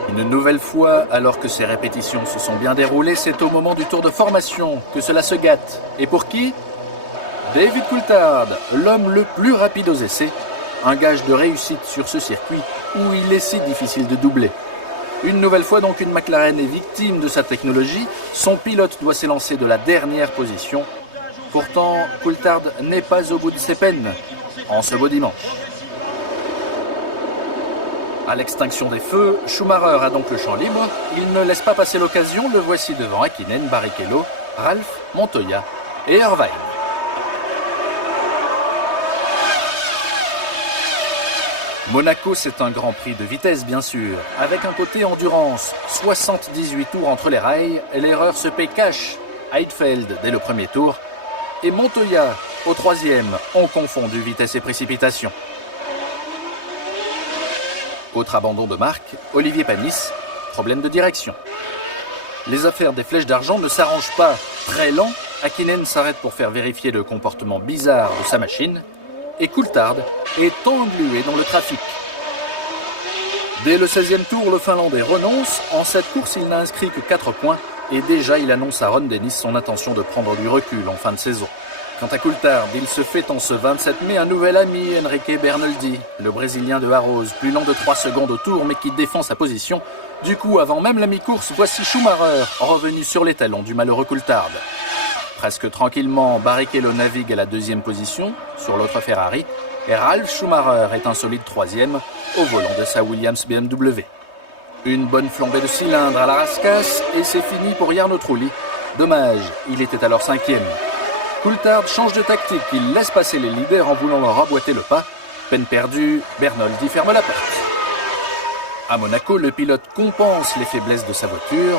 Une nouvelle fois, alors que ces répétitions se sont bien déroulées, c'est au moment du tour de formation que cela se gâte. Et pour qui ? David Coulthard, l'homme le plus rapide aux essais, un gage de réussite sur ce circuit où il est si difficile de doubler. Une nouvelle fois donc, une McLaren est victime de sa technologie, son pilote doit s'élancer de la dernière position. Pourtant, Coulthard n'est pas au bout de ses peines en ce beau dimanche. À l'extinction des feux, Schumacher a donc le champ libre. Il ne laisse pas passer l'occasion, le voici devant Häkkinen, Barrichello, Ralph, Montoya et Irvine. Monaco, c'est un grand prix de vitesse, bien sûr, avec un côté endurance. 78 tours entre les rails, et l'erreur se paie cash. Heidfeld dès le premier tour, et Montoya au troisième ont confondu vitesse et précipitation. Autre abandon de marque, Olivier Panis, problème de direction. Les affaires des flèches d'argent ne s'arrangent pas. Très lent, Häkkinen s'arrête pour faire vérifier le comportement bizarre de sa machine et Coulthard est englué dans le trafic. Dès le 16e tour, le Finlandais renonce. En cette course, il n'a inscrit que 4 points et déjà il annonce à Ron Dennis son intention de prendre du recul en fin de saison. Quant à Coulthard, il se fait en ce 27 mai un nouvel ami, Henrique Bernoldi, le Brésilien de Harroz, plus lent de 3 secondes au tour mais qui défend sa position. Du coup, avant même la mi-course, voici Schumacher, revenu sur les talons du malheureux Coulthard. Presque tranquillement, Barrichello navigue à la 2e position, sur l'autre Ferrari, et Ralf Schumacher est un solide 3e, au volant de sa Williams BMW. Une bonne flambée de cylindre à la rascasse, et c'est fini pour Jarno Trulli. Dommage, il était alors 5e. Coulthard change de tactique, il laisse passer les leaders en voulant leur emboîter le pas. Peine perdue, Bernoldi ferme la porte. À Monaco, le pilote compense les faiblesses de sa voiture.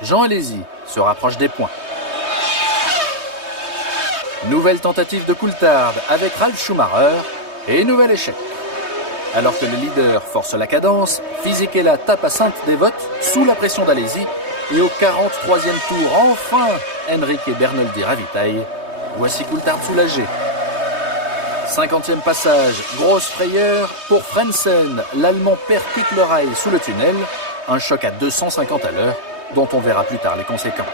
Jean Alesi se rapproche des points. Nouvelle tentative de Coulthard avec Ralf Schumacher et nouvel échec. Alors que le leader force la cadence, Fisichella tape à Sainte-Dévote sous la pression d'Alesi et au 43e tour, enfin, Henrique Bernoldi ravitaille. Voici Coulthard soulagé. 50e passage, grosse frayeur pour Frentzen. L'Allemand percute le rail sous le tunnel. Un choc à 250 à l'heure, dont on verra plus tard les conséquences.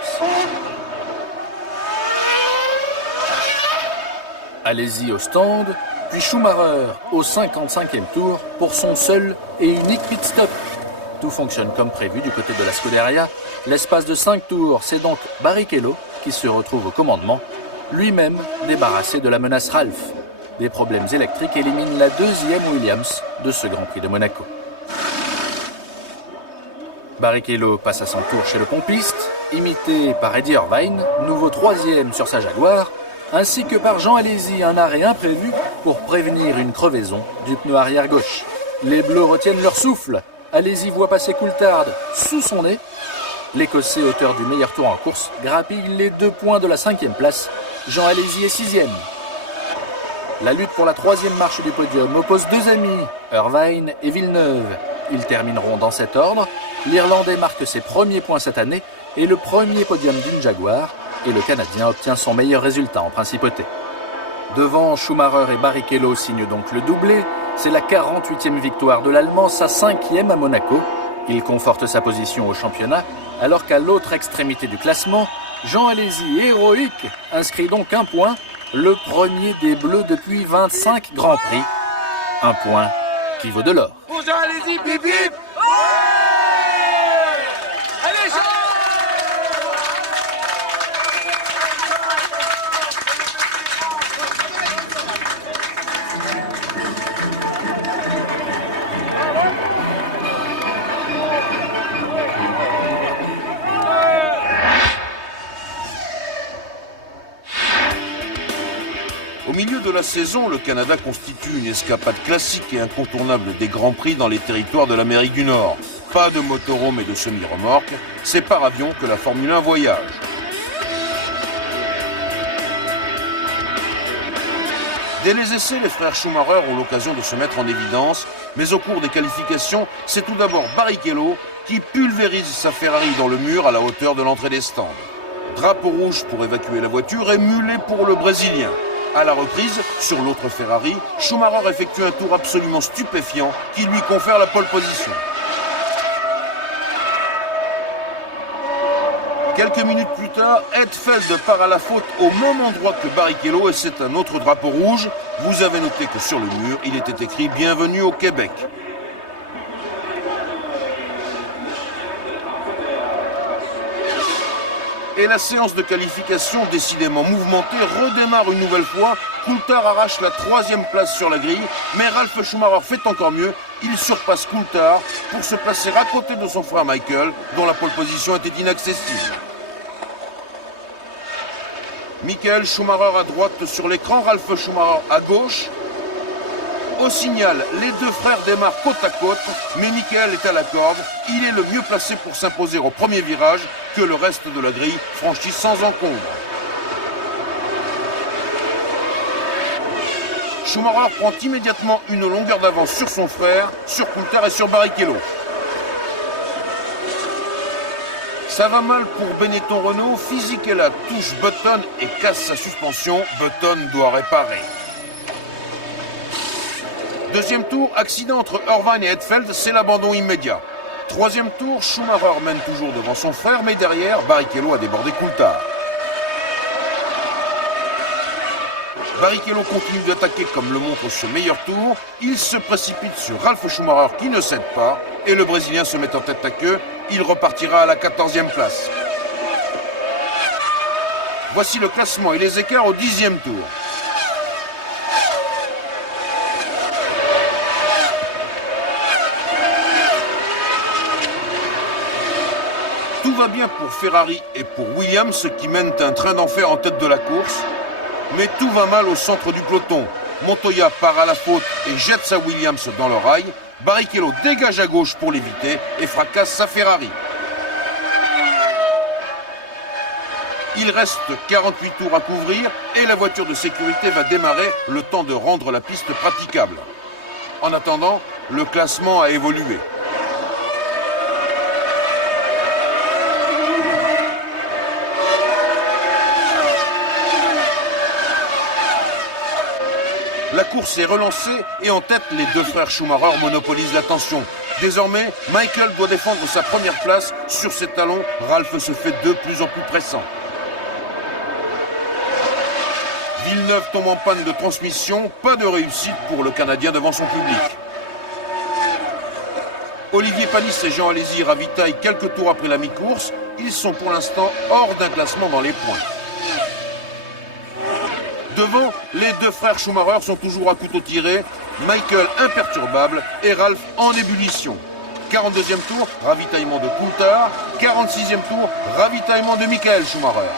Alesi au stand, puis Schumacher au 55e tour pour son seul et unique pit stop. Tout fonctionne comme prévu du côté de la Scuderia. L'espace de 5 tours, c'est donc Barrichello qui se retrouve au commandement, lui-même débarrassé de la menace Ralph. Des problèmes électriques éliminent la 2e Williams de ce Grand Prix de Monaco. Barrichello passe à son tour chez le pompiste, imité par Eddie Irvine, nouveau 3e sur sa Jaguar, ainsi que par Jean Alesi, un arrêt imprévu pour prévenir une crevaison du pneu arrière gauche. Les Bleus retiennent leur souffle. Alesi voit passer Coulthard sous son nez. L'Écossais, auteur du meilleur tour en course, grappille les 2 points de la 5e place. Jean Alesi est 6e. La lutte pour la 3e marche du podium oppose 2 amis, Irvine et Villeneuve. Ils termineront dans cet ordre. L'Irlandais marque ses premiers points cette année et le premier podium d'une Jaguar, et le Canadien obtient son meilleur résultat en principauté. Devant, Schumacher et Barrichello signent donc le doublé. C'est la 48e victoire de l'Allemand, sa 5e à Monaco. Il conforte sa position au championnat, alors qu'à l'autre extrémité du classement, Jean Alesi, héroïque, inscrit donc 1 point, le premier des Bleus depuis 25 Grands Prix. 1 point qui vaut de l'or. Pour Jean Alesi, bip bip. Allez Jean! Au milieu de la saison, le Canada constitue une escapade classique et incontournable des Grands Prix dans les territoires de l'Amérique du Nord. Pas de motorhome et de semi-remorque, c'est par avion que la Formule 1 voyage. Dès les essais, les frères Schumacher ont l'occasion de se mettre en évidence, mais au cours des qualifications, c'est tout d'abord Barrichello qui pulvérise sa Ferrari dans le mur à la hauteur de l'entrée des stands. Drapeau rouge pour évacuer la voiture et mulet pour le Brésilien. À la reprise, sur l'autre Ferrari, Schumacher effectue un tour absolument stupéfiant qui lui confère la pole position. Quelques minutes plus tard, Hetfeld part à la faute au même endroit que Barrichello et c'est un autre drapeau rouge. Vous avez noté que sur le mur, il était écrit « Bienvenue au Québec ». Et la séance de qualification, décidément mouvementée, redémarre une nouvelle fois. Coulthard arrache la 3e place sur la grille, mais Ralf Schumacher fait encore mieux. Il surpasse Coulthard pour se placer à côté de son frère Michael, dont la pole position était inaccessible. Michael Schumacher à droite sur l'écran, Ralf Schumacher à gauche. Au signal, les 2 frères démarrent côte à côte, mais Michael est à la corde. Il est le mieux placé pour s'imposer au premier virage que le reste de la grille franchit sans encombre. Schumacher prend immédiatement une longueur d'avance sur son frère, sur Coulthard et sur Barrichello. Ça va mal pour Benetton Renault, Fisichella touche Button et casse sa suspension, Button doit réparer. Deuxième tour, accident entre Irvine et Hetfeld, c'est l'abandon immédiat. Troisième tour, Schumacher mène toujours devant son frère, mais derrière, Barrichello a débordé Coulthard. Barrichello continue d'attaquer comme le montre ce meilleur tour. Il se précipite sur Ralf Schumacher qui ne cède pas, et le Brésilien se met en tête à queue. Il repartira à la 14e place. Voici le classement et les écarts au 10e tour. Tout va bien pour Ferrari et pour Williams qui mènent un train d'enfer en tête de la course. Mais tout va mal au centre du peloton. Montoya part à la faute et jette sa Williams dans le rail. Barrichello dégage à gauche pour l'éviter et fracasse sa Ferrari. Il reste 48 tours à couvrir et la voiture de sécurité va démarrer, le temps de rendre la piste praticable. En attendant, le classement a évolué. La course est relancée et en tête, les 2 frères Schumacher monopolisent l'attention. Désormais, Michael doit défendre sa première place. Sur ses talons, Ralf se fait de plus en plus pressant. Villeneuve tombe en panne de transmission. Pas de réussite pour le Canadien devant son public. Olivier Panis et Jean Alesi ravitaillent quelques tours après la mi-course. Ils sont pour l'instant hors d'un classement dans les points. Devant, les 2 frères Schumacher sont toujours à couteau tiré, Michael imperturbable et Ralf en ébullition. 42e tour, ravitaillement de Coulthard. 46e tour, ravitaillement de Michael Schumacher.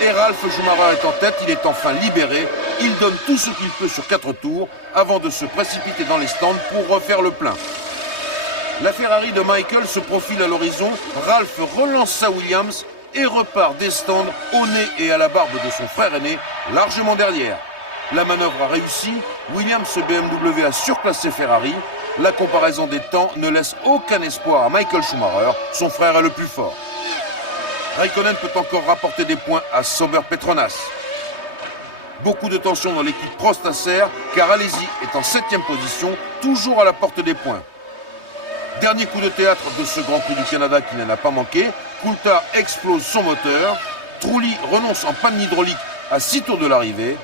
Et Ralf Schumacher est en tête, il est enfin libéré. Il donne tout ce qu'il peut sur 4 tours avant de se précipiter dans les stands pour refaire le plein. La Ferrari de Michael se profile à l'horizon. Ralf relance sa Williams et repart des stands au nez et à la barbe de son frère aîné, largement derrière. La manœuvre a réussi, Williams BMW a surclassé Ferrari. La comparaison des temps ne laisse aucun espoir à Michael Schumacher, son frère est le plus fort. Raikkonen peut encore rapporter des points à Sauber Petronas. Beaucoup de tension dans l'équipe Prost-Acer, car Alesi est en 7e position, toujours à la porte des points. Dernier coup de théâtre de ce Grand Prix du Canada qui n'en a pas manqué. Coulthard explose son moteur. Trulli renonce en panne hydraulique à 6 tours de l'arrivée.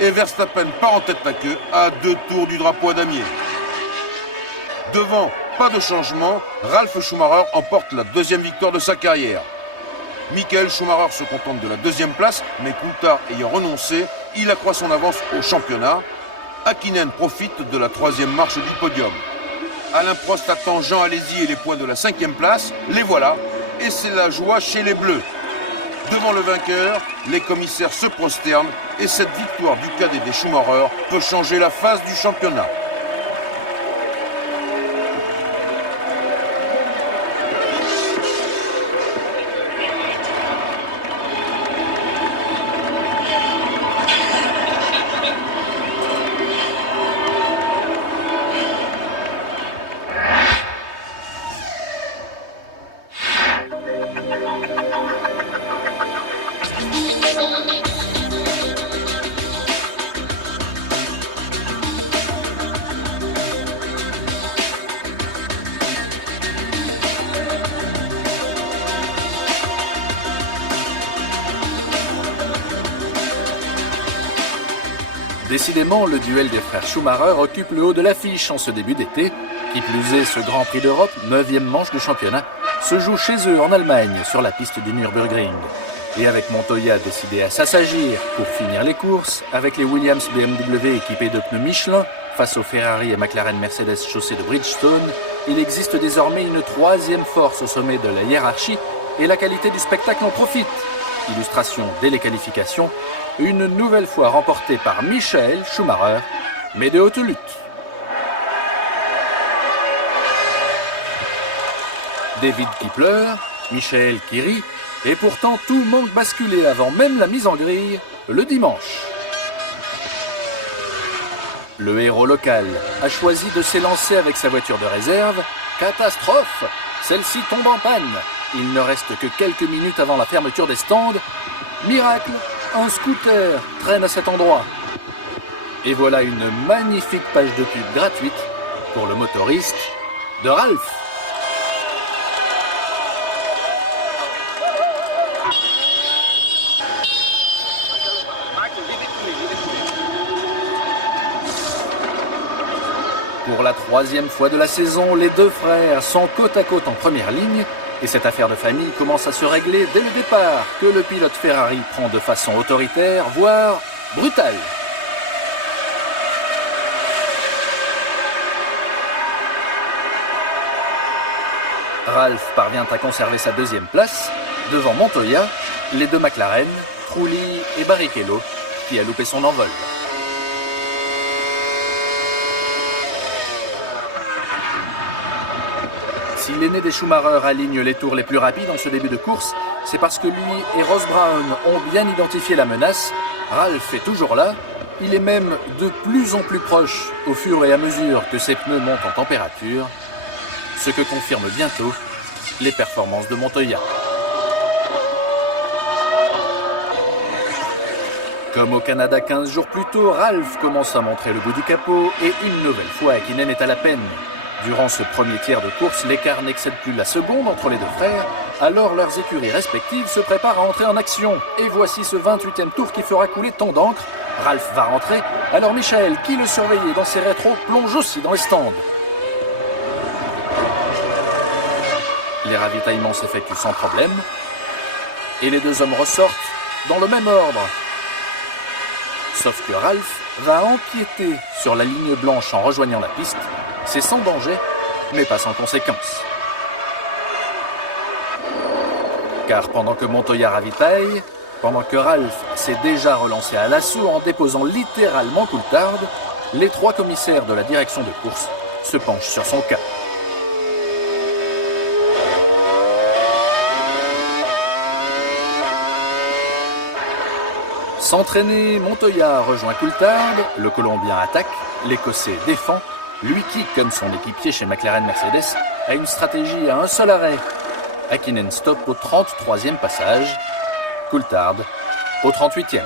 Et Verstappen part en tête à queue à 2 tours du drapeau à damier. Devant, pas de changement, Ralf Schumacher emporte la 2e victoire de sa carrière. Michael Schumacher se contente de la 2e place, mais Coulthard ayant renoncé, il accroît son avance au championnat. Hakkinen profite de la 3e marche du podium. Alain Prost attend Jean Alesi et les points de la 5e place, les voilà, et c'est la joie chez les Bleus. Devant le vainqueur, les commissaires se prosternent, et cette victoire du cadet des Schumacher peut changer la face du championnat. Décidément, le duel des frères Schumacher occupe le haut de l'affiche en ce début d'été. Qui plus est, ce Grand Prix d'Europe, 9e manche de championnat, se joue chez eux en Allemagne, sur la piste du Nürburgring. Et avec Montoya décidé à s'assagir pour finir les courses, avec les Williams BMW équipés de pneus Michelin, face aux Ferrari et McLaren Mercedes chaussés de Bridgestone, il existe désormais une 3e force au sommet de la hiérarchie, et la qualité du spectacle en profite. Illustration dès les qualifications, une nouvelle fois remportée par Michael Schumacher, mais de haute lutte. David qui pleure, Michael qui rit, et pourtant tout manque basculer avant même la mise en grille, le dimanche. Le héros local a choisi de s'élancer avec sa voiture de réserve. Catastrophe! Celle-ci tombe en panne. Il ne reste que quelques minutes avant la fermeture des stands. Miracle, un scooter traîne à cet endroit. Et voilà une magnifique page de pub gratuite pour le motoriste de Ralf. Pour la 3e fois de la saison, les deux frères sont côte à côte en première ligne et cette affaire de famille commence à se régler dès le départ que le pilote Ferrari prend de façon autoritaire, voire brutale. Ralf parvient à conserver sa 2e place devant Montoya, les deux McLaren, Trulli et Barrichello qui a loupé son envol. Si l'aîné des Schumacher aligne les tours les plus rapides en ce début de course, c'est parce que lui et Ross Brown ont bien identifié la menace. Ralf est toujours là, il est même de plus en plus proche au fur et à mesure que ses pneus montent en température, ce que confirment bientôt les performances de Montoya. Comme au Canada 15 jours plus tôt, Ralf commence à montrer le bout du capot et une nouvelle fois Hakkinen est à la peine. Durant ce premier tiers de course, l'écart n'excède plus la seconde entre les deux frères, alors leurs écuries respectives se préparent à entrer en action. Et voici ce 28e tour qui fera couler tant d'encre. Ralf va rentrer, alors Michael, qui le surveillait dans ses rétros, plonge aussi dans les stands. Les ravitaillements s'effectuent sans problème, et les deux hommes ressortent dans le même ordre. Sauf que Ralf va empiéter sur la ligne blanche en rejoignant la piste. C'est sans danger, mais pas sans conséquence. Car pendant que Montoya ravitaille, pendant que Ralph s'est déjà relancé à l'assaut en déposant littéralement Coulthard, les trois commissaires de la direction de course se penchent sur son cas. S'entraîner, Montoya rejoint Coulthard, le Colombien attaque, l'Écossais défend, lui qui, comme son équipier chez McLaren Mercedes, a une stratégie à un seul arrêt. Häkkinen stoppe au 33e passage, Coulthard au 38e.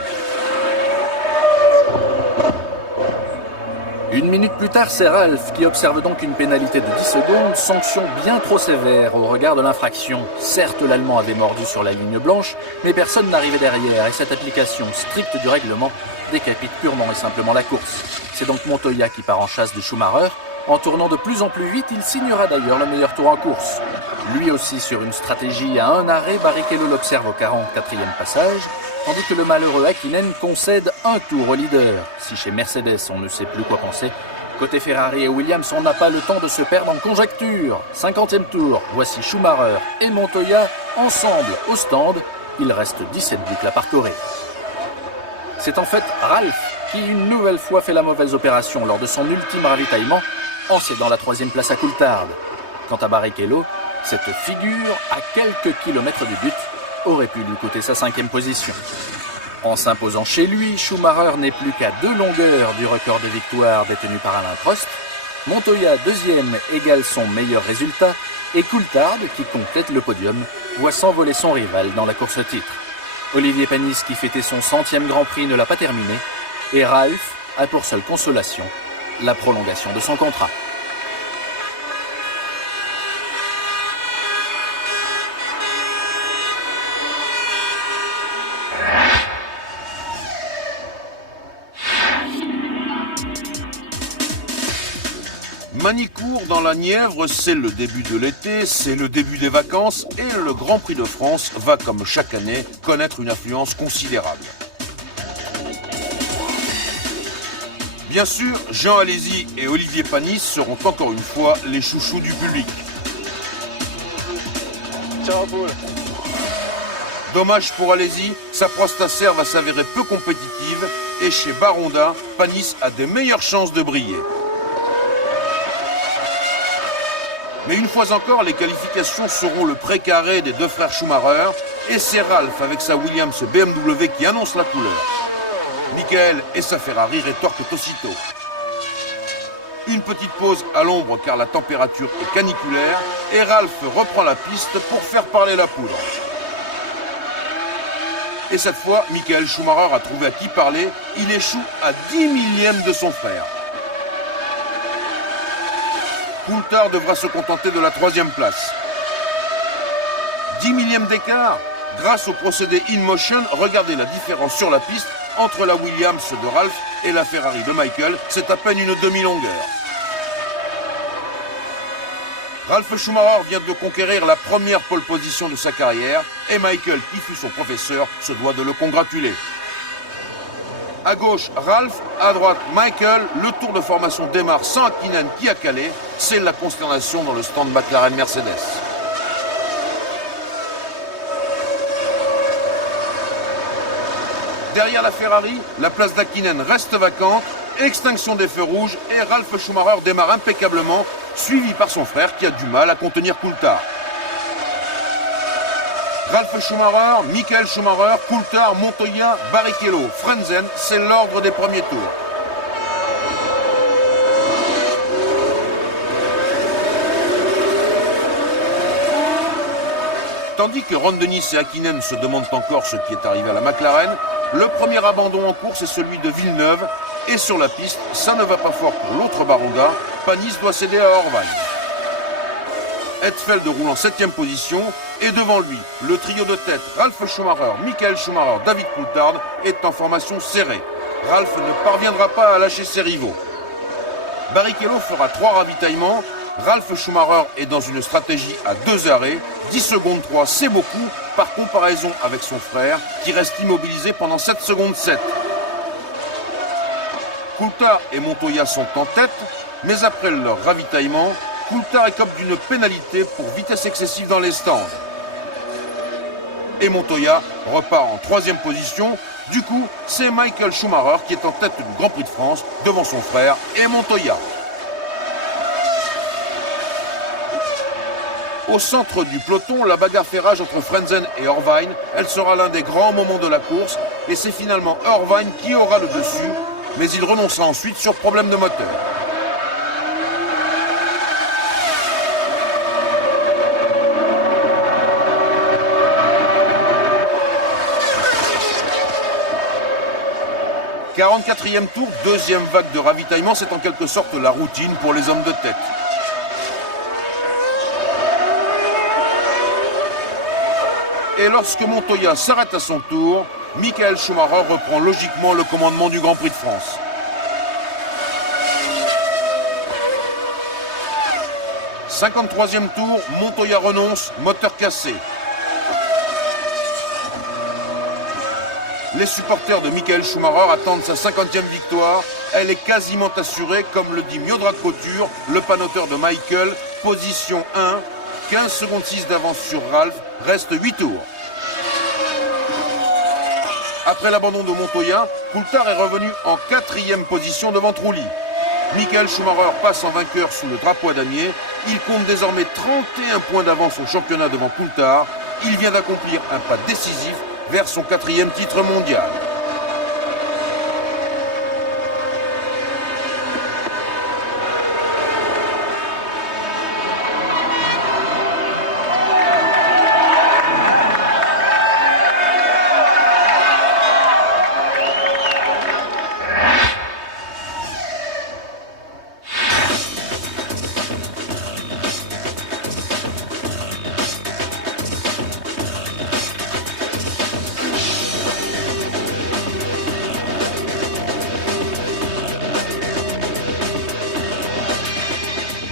Une minute plus tard, c'est Ralph qui observe donc une pénalité de 10 secondes, sanction bien trop sévère au regard de l'infraction. Certes, l'Allemand avait mordu sur la ligne blanche, mais personne n'arrivait derrière et cette application stricte du règlement décapite purement et simplement la course. C'est donc Montoya qui part en chasse de Schumacher. En tournant de plus en plus vite, il signera d'ailleurs le meilleur tour en course. Lui aussi sur une stratégie à un arrêt, Barrichello l'observe au 44e passage, tandis que le malheureux Häkkinen concède un tour au leader. Si chez Mercedes on ne sait plus quoi penser, côté Ferrari et Williams on n'a pas le temps de se perdre en conjectures. 50e tour, voici Schumacher et Montoya ensemble au stand, il reste 17 boucles à parcourir. C'est en fait Ralph qui une nouvelle fois fait la mauvaise opération lors de son ultime ravitaillement, en cédant la 3e place à Coulthard. Quant à Barrichello, cette figure, à quelques kilomètres du but, aurait pu lui coûter sa 5e position. En s'imposant chez lui, Schumacher n'est plus qu'à 2 longueurs du record de victoire détenu par Alain Prost. Montoya, 2e, égale son meilleur résultat. Et Coulthard, qui complète le podium, voit s'envoler son rival dans la course titre. Olivier Panis, qui fêtait son 100e Grand Prix, ne l'a pas terminé. Et Ralph a pour seule consolation la prolongation de son contrat. Manicourt dans la Nièvre, c'est le début de l'été, c'est le début des vacances et le Grand Prix de France va, comme chaque année, connaître une affluence considérable. Bien sûr, Jean Alesi et Olivier Panis seront encore une fois les chouchous du public. Ciao, Paul. Dommage pour Alesi, sa Prostacer va s'avérer peu compétitive et chez Baronda, Panis a des meilleures chances de briller. Mais une fois encore, les qualifications seront le précaré des deux frères Schumacher et c'est Ralph avec sa Williams BMW qui annonce la couleur. Michael et sa Ferrari rétorquent aussitôt. Une petite pause à l'ombre car la température est caniculaire et Ralph reprend la piste pour faire parler la poudre. Et cette fois, Michael Schumacher a trouvé à qui parler, il échoue à 10 millièmes de son frère. Coulthard devra se contenter de la 3e place. 10 millièmes d'écart. Grâce au procédé InMotion, regardez la différence sur la piste entre la Williams de Ralph et la Ferrari de Michael. C'est à peine une demi-longueur. Ralph Schumacher vient de conquérir la première pole position de sa carrière et Michael, qui fut son professeur, se doit de le congratuler. À gauche, Ralph, à droite, Michael. Le tour de formation démarre sans Häkkinen qui a calé. C'est la consternation dans le stand McLaren Mercedes. Derrière la Ferrari, la place d'Häkkinen reste vacante. Extinction des feux rouges et Ralph Schumacher démarre impeccablement, suivi par son frère qui a du mal à contenir Coulthard. Ralph Schumacher, Michael Schumacher, Coulthard, Montoya, Barrichello, Frentzen, c'est l'ordre des premiers tours. Tandis que Ron Dennis et Häkkinen se demandent encore ce qui est arrivé à la McLaren, le premier abandon en course est celui de Villeneuve et sur la piste, ça ne va pas fort pour l'autre Baronda, Panis doit céder à Horvath. Hetfeld roule en 7e position et devant lui, le trio de tête Ralph Schumacher, Michael Schumacher, David Coulthard est en formation serrée. Ralph ne parviendra pas à lâcher ses rivaux. Barrichello fera 3 ravitaillements. Ralph Schumacher est dans une stratégie à 2 arrêts. 10 secondes 3, c'est beaucoup, par comparaison avec son frère qui reste immobilisé pendant 7 secondes 7. Coulthard et Montoya sont en tête, mais après leur ravitaillement, Coulthard écope d'une pénalité pour vitesse excessive dans les stands. Et Montoya repart en 3e position. Du coup, c'est Michael Schumacher qui est en tête du Grand Prix de France devant son frère et Montoya. Au centre du peloton, la bagarre fait rage entre Frentzen et Irvine. Elle sera l'un des grands moments de la course et c'est finalement Irvine qui aura le dessus, mais il renoncera ensuite sur problème de moteur. « 44e tour, 2e vague de ravitaillement, c'est en quelque sorte la routine pour les hommes de tête. Et lorsque Montoya s'arrête à son tour, Michael Schumacher reprend logiquement le commandement du Grand Prix de France. « 53e tour, Montoya renonce, moteur cassé. Les supporters de Michael Schumacher attendent sa 50e victoire. Elle est quasiment assurée, comme le dit Miodrag Couture, le panoteur de Michael. Position 1, 15 secondes 6 d'avance sur Ralph, reste 8 tours. Après l'abandon de Montoya, Coulthard est revenu en 4e position devant Trulli. Michael Schumacher passe en vainqueur sous le drapeau à damier. Il compte désormais 31 points d'avance au championnat devant Coulthard. Il vient d'accomplir un pas décisif vers son 4e titre mondial.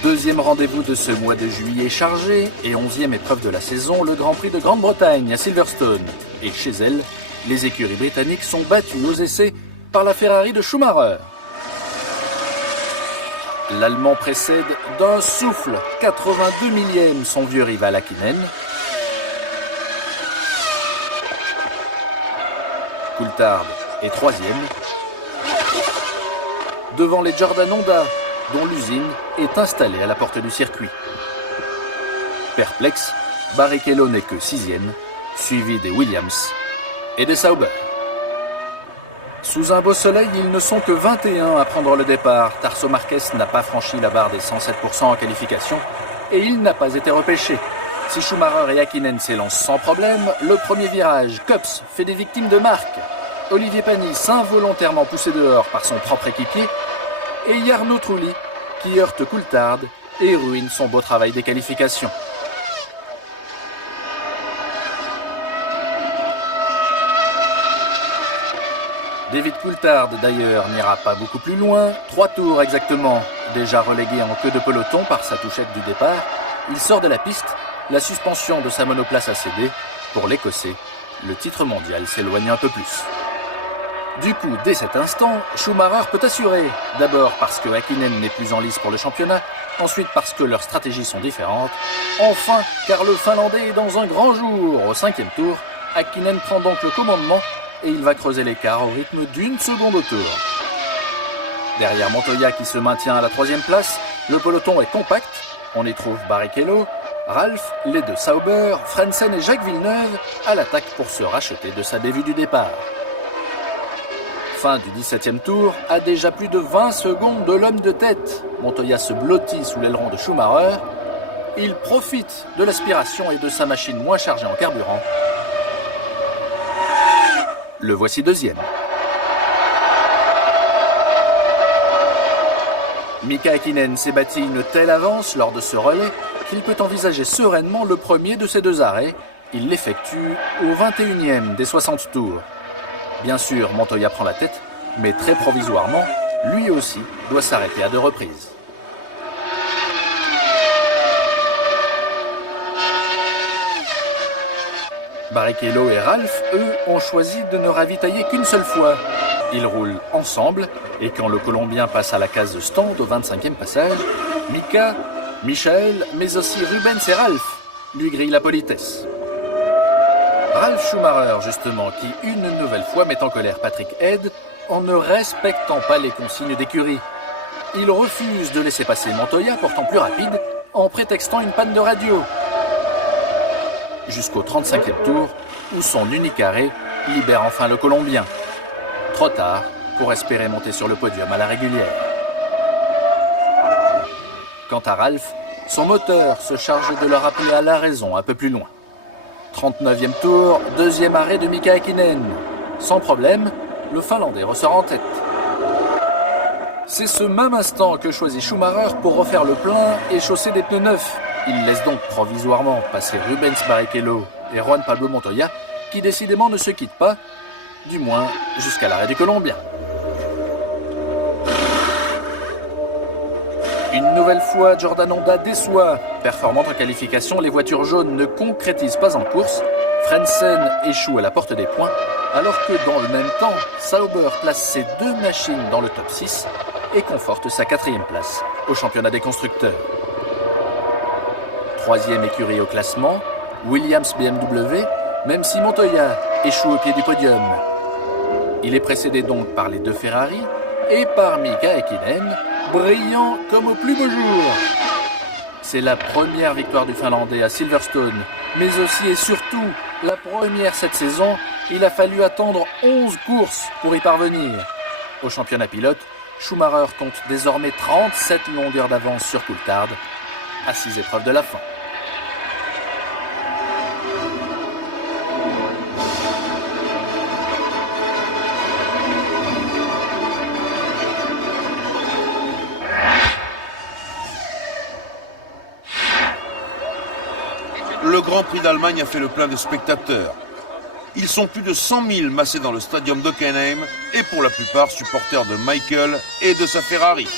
Deuxième rendez-vous de ce mois de juillet chargé et 11e épreuve de la saison, le Grand Prix de Grande-Bretagne à Silverstone. Et chez elle, les écuries britanniques sont battues aux essais par la Ferrari de Schumacher. L'Allemand précède d'un souffle, 82 millième son vieux rival Häkkinen. Coulthard est 3e. Devant les Jordan Honda, dont l'usine est installée à la porte du circuit. Perplexe, Barrichello n'est que 6e, suivi des Williams et des Sauber. Sous un beau soleil, ils ne sont que 21 à prendre le départ. Tarso Marquez n'a pas franchi la barre des 107% en qualification et il n'a pas été repêché. Si Schumacher et Häkkinen s'élancent sans problème, le premier virage, Copse fait des victimes de marque. Olivier Panis involontairement poussé dehors par son propre équipier et Jarno Trulli qui heurte Coulthard et ruine son beau travail des qualifications. David Coulthard d'ailleurs n'ira pas beaucoup plus loin, 3 tours exactement. Déjà relégué en queue de peloton par sa touchette du départ, il sort de la piste, la suspension de sa monoplace a cédé. Pour l'Écossais, le titre mondial s'éloigne un peu plus. Du coup, dès cet instant, Schumacher peut assurer. D'abord parce que Häkkinen n'est plus en lice pour le championnat, ensuite parce que leurs stratégies sont différentes, enfin car le Finlandais est dans un grand jour. Au 5e tour, Häkkinen prend donc le commandement et il va creuser l'écart au rythme d'1 seconde au tour. Derrière Montoya qui se maintient à la 3e place, le peloton est compact. On y trouve Barrichello, Ralph, les deux Sauber, Frentzen et Jacques Villeneuve à l'attaque pour se racheter de sa bévue du départ. Fin du 17e tour, à déjà plus de 20 secondes de l'homme de tête. Montoya se blottit sous l'aileron de Schumacher. Il profite de l'aspiration et de sa machine moins chargée en carburant. Le voici 2e. Mika Häkkinen s'est bâti une telle avance lors de ce relais qu'il peut envisager sereinement le premier de ces 2 arrêts. Il l'effectue au 21e des 60 tours. Bien sûr, Montoya prend la tête, mais très provisoirement, lui aussi doit s'arrêter à 2 reprises. Barrichello et Ralph, eux, ont choisi de ne ravitailler qu'une seule fois. Ils roulent ensemble, et quand le Colombien passe à la case stand au 25e passage, Mika Michael, mais aussi Rubens et Ralph, lui grillent la politesse. Ralph Schumacher, justement, qui une nouvelle fois met en colère Patrick Head en ne respectant pas les consignes d'écurie. Il refuse de laisser passer Montoya, pourtant plus rapide, en prétextant une panne de radio. Jusqu'au 35e tour, où son unique arrêt libère enfin le Colombien. Trop tard pour espérer monter sur le podium à la régulière. Quant à Ralph, son moteur se charge de le rappeler à la raison un peu plus loin. 39e tour, deuxième arrêt de Mika Häkkinen. Sans problème, le Finlandais ressort en tête. C'est ce même instant que choisit Schumacher pour refaire le plein et chausser des pneus neufs. Il laisse donc provisoirement passer Rubens Barrichello et Juan Pablo Montoya, qui décidément ne se quittent pas, du moins jusqu'à l'arrêt du Colombien. Une nouvelle fois, Jordan Honda déçoit. Performante en qualification, les voitures jaunes ne concrétisent pas en course. Frentzen échoue à la porte des points, alors que dans le même temps, Sauber place ses deux machines dans le top 6 et conforte sa 4e place au championnat des constructeurs. 3e écurie au classement, Williams BMW, même si Montoya échoue au pied du podium. Il est précédé donc par les deux Ferrari et par Mika Häkkinen, brillant comme au plus beau jour. C'est la première victoire du Finlandais à Silverstone, mais aussi et surtout la première cette saison. Il a fallu attendre 11 courses pour y parvenir. Au championnat pilote, Schumacher compte désormais 37 longueurs d'avance sur Coulthard, à 6 épreuves de la fin. Le Grand Prix d'Allemagne a fait le plein de spectateurs. Ils sont plus de 100 000 massés dans le stadium d'Hockenheim et pour la plupart supporters de Michael et de sa Ferrari.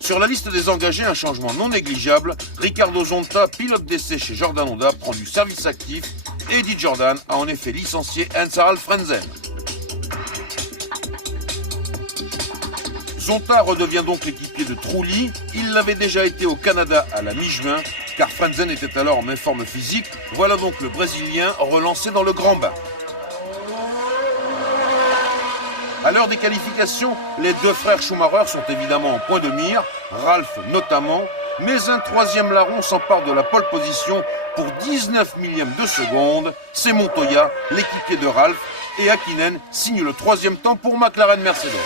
Sur la liste des engagés, un changement non négligeable, Ricardo Zonta, pilote d'essai chez Jordan Honda, prend du service actif et Eddie Jordan a en effet licencié Hans-Harald Frentzen. Zonta redevient donc l'équipier de Trulli. Il l'avait déjà été au Canada à la mi-juin, car Frentzen était alors en méforme physique. Voilà donc le Brésilien relancé dans le grand bain. À l'heure des qualifications, les deux frères Schumacher sont évidemment en point de mire, Ralph notamment, mais un troisième larron s'empare de la pole position pour 19 millièmes de seconde. C'est Montoya, l'équipier de Ralph, et Häkkinen signe le 3e temps pour McLaren Mercedes.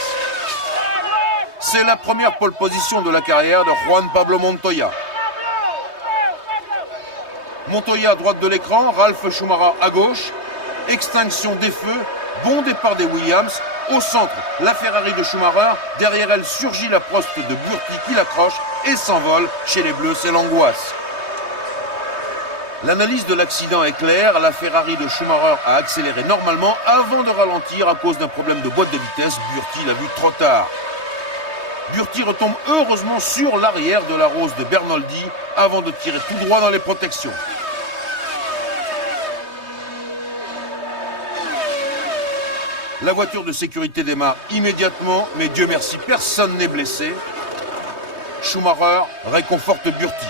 C'est la première pole position de la carrière de Juan Pablo Montoya. Montoya à droite de l'écran, Ralph Schumacher à gauche. Extinction des feux, bon départ des Williams. Au centre, la Ferrari de Schumacher. Derrière elle surgit la Prost de Burti qui l'accroche et s'envole. Chez les Bleus, c'est l'angoisse. L'analyse de l'accident est claire. La Ferrari de Schumacher a accéléré normalement avant de ralentir à cause d'un problème de boîte de vitesse. Burti l'a vu trop tard. Burti retombe heureusement sur l'arrière de la Rose de Bernoldi avant de tirer tout droit dans les protections. La voiture de sécurité démarre immédiatement, mais Dieu merci, personne n'est blessé. Schumacher réconforte Burti.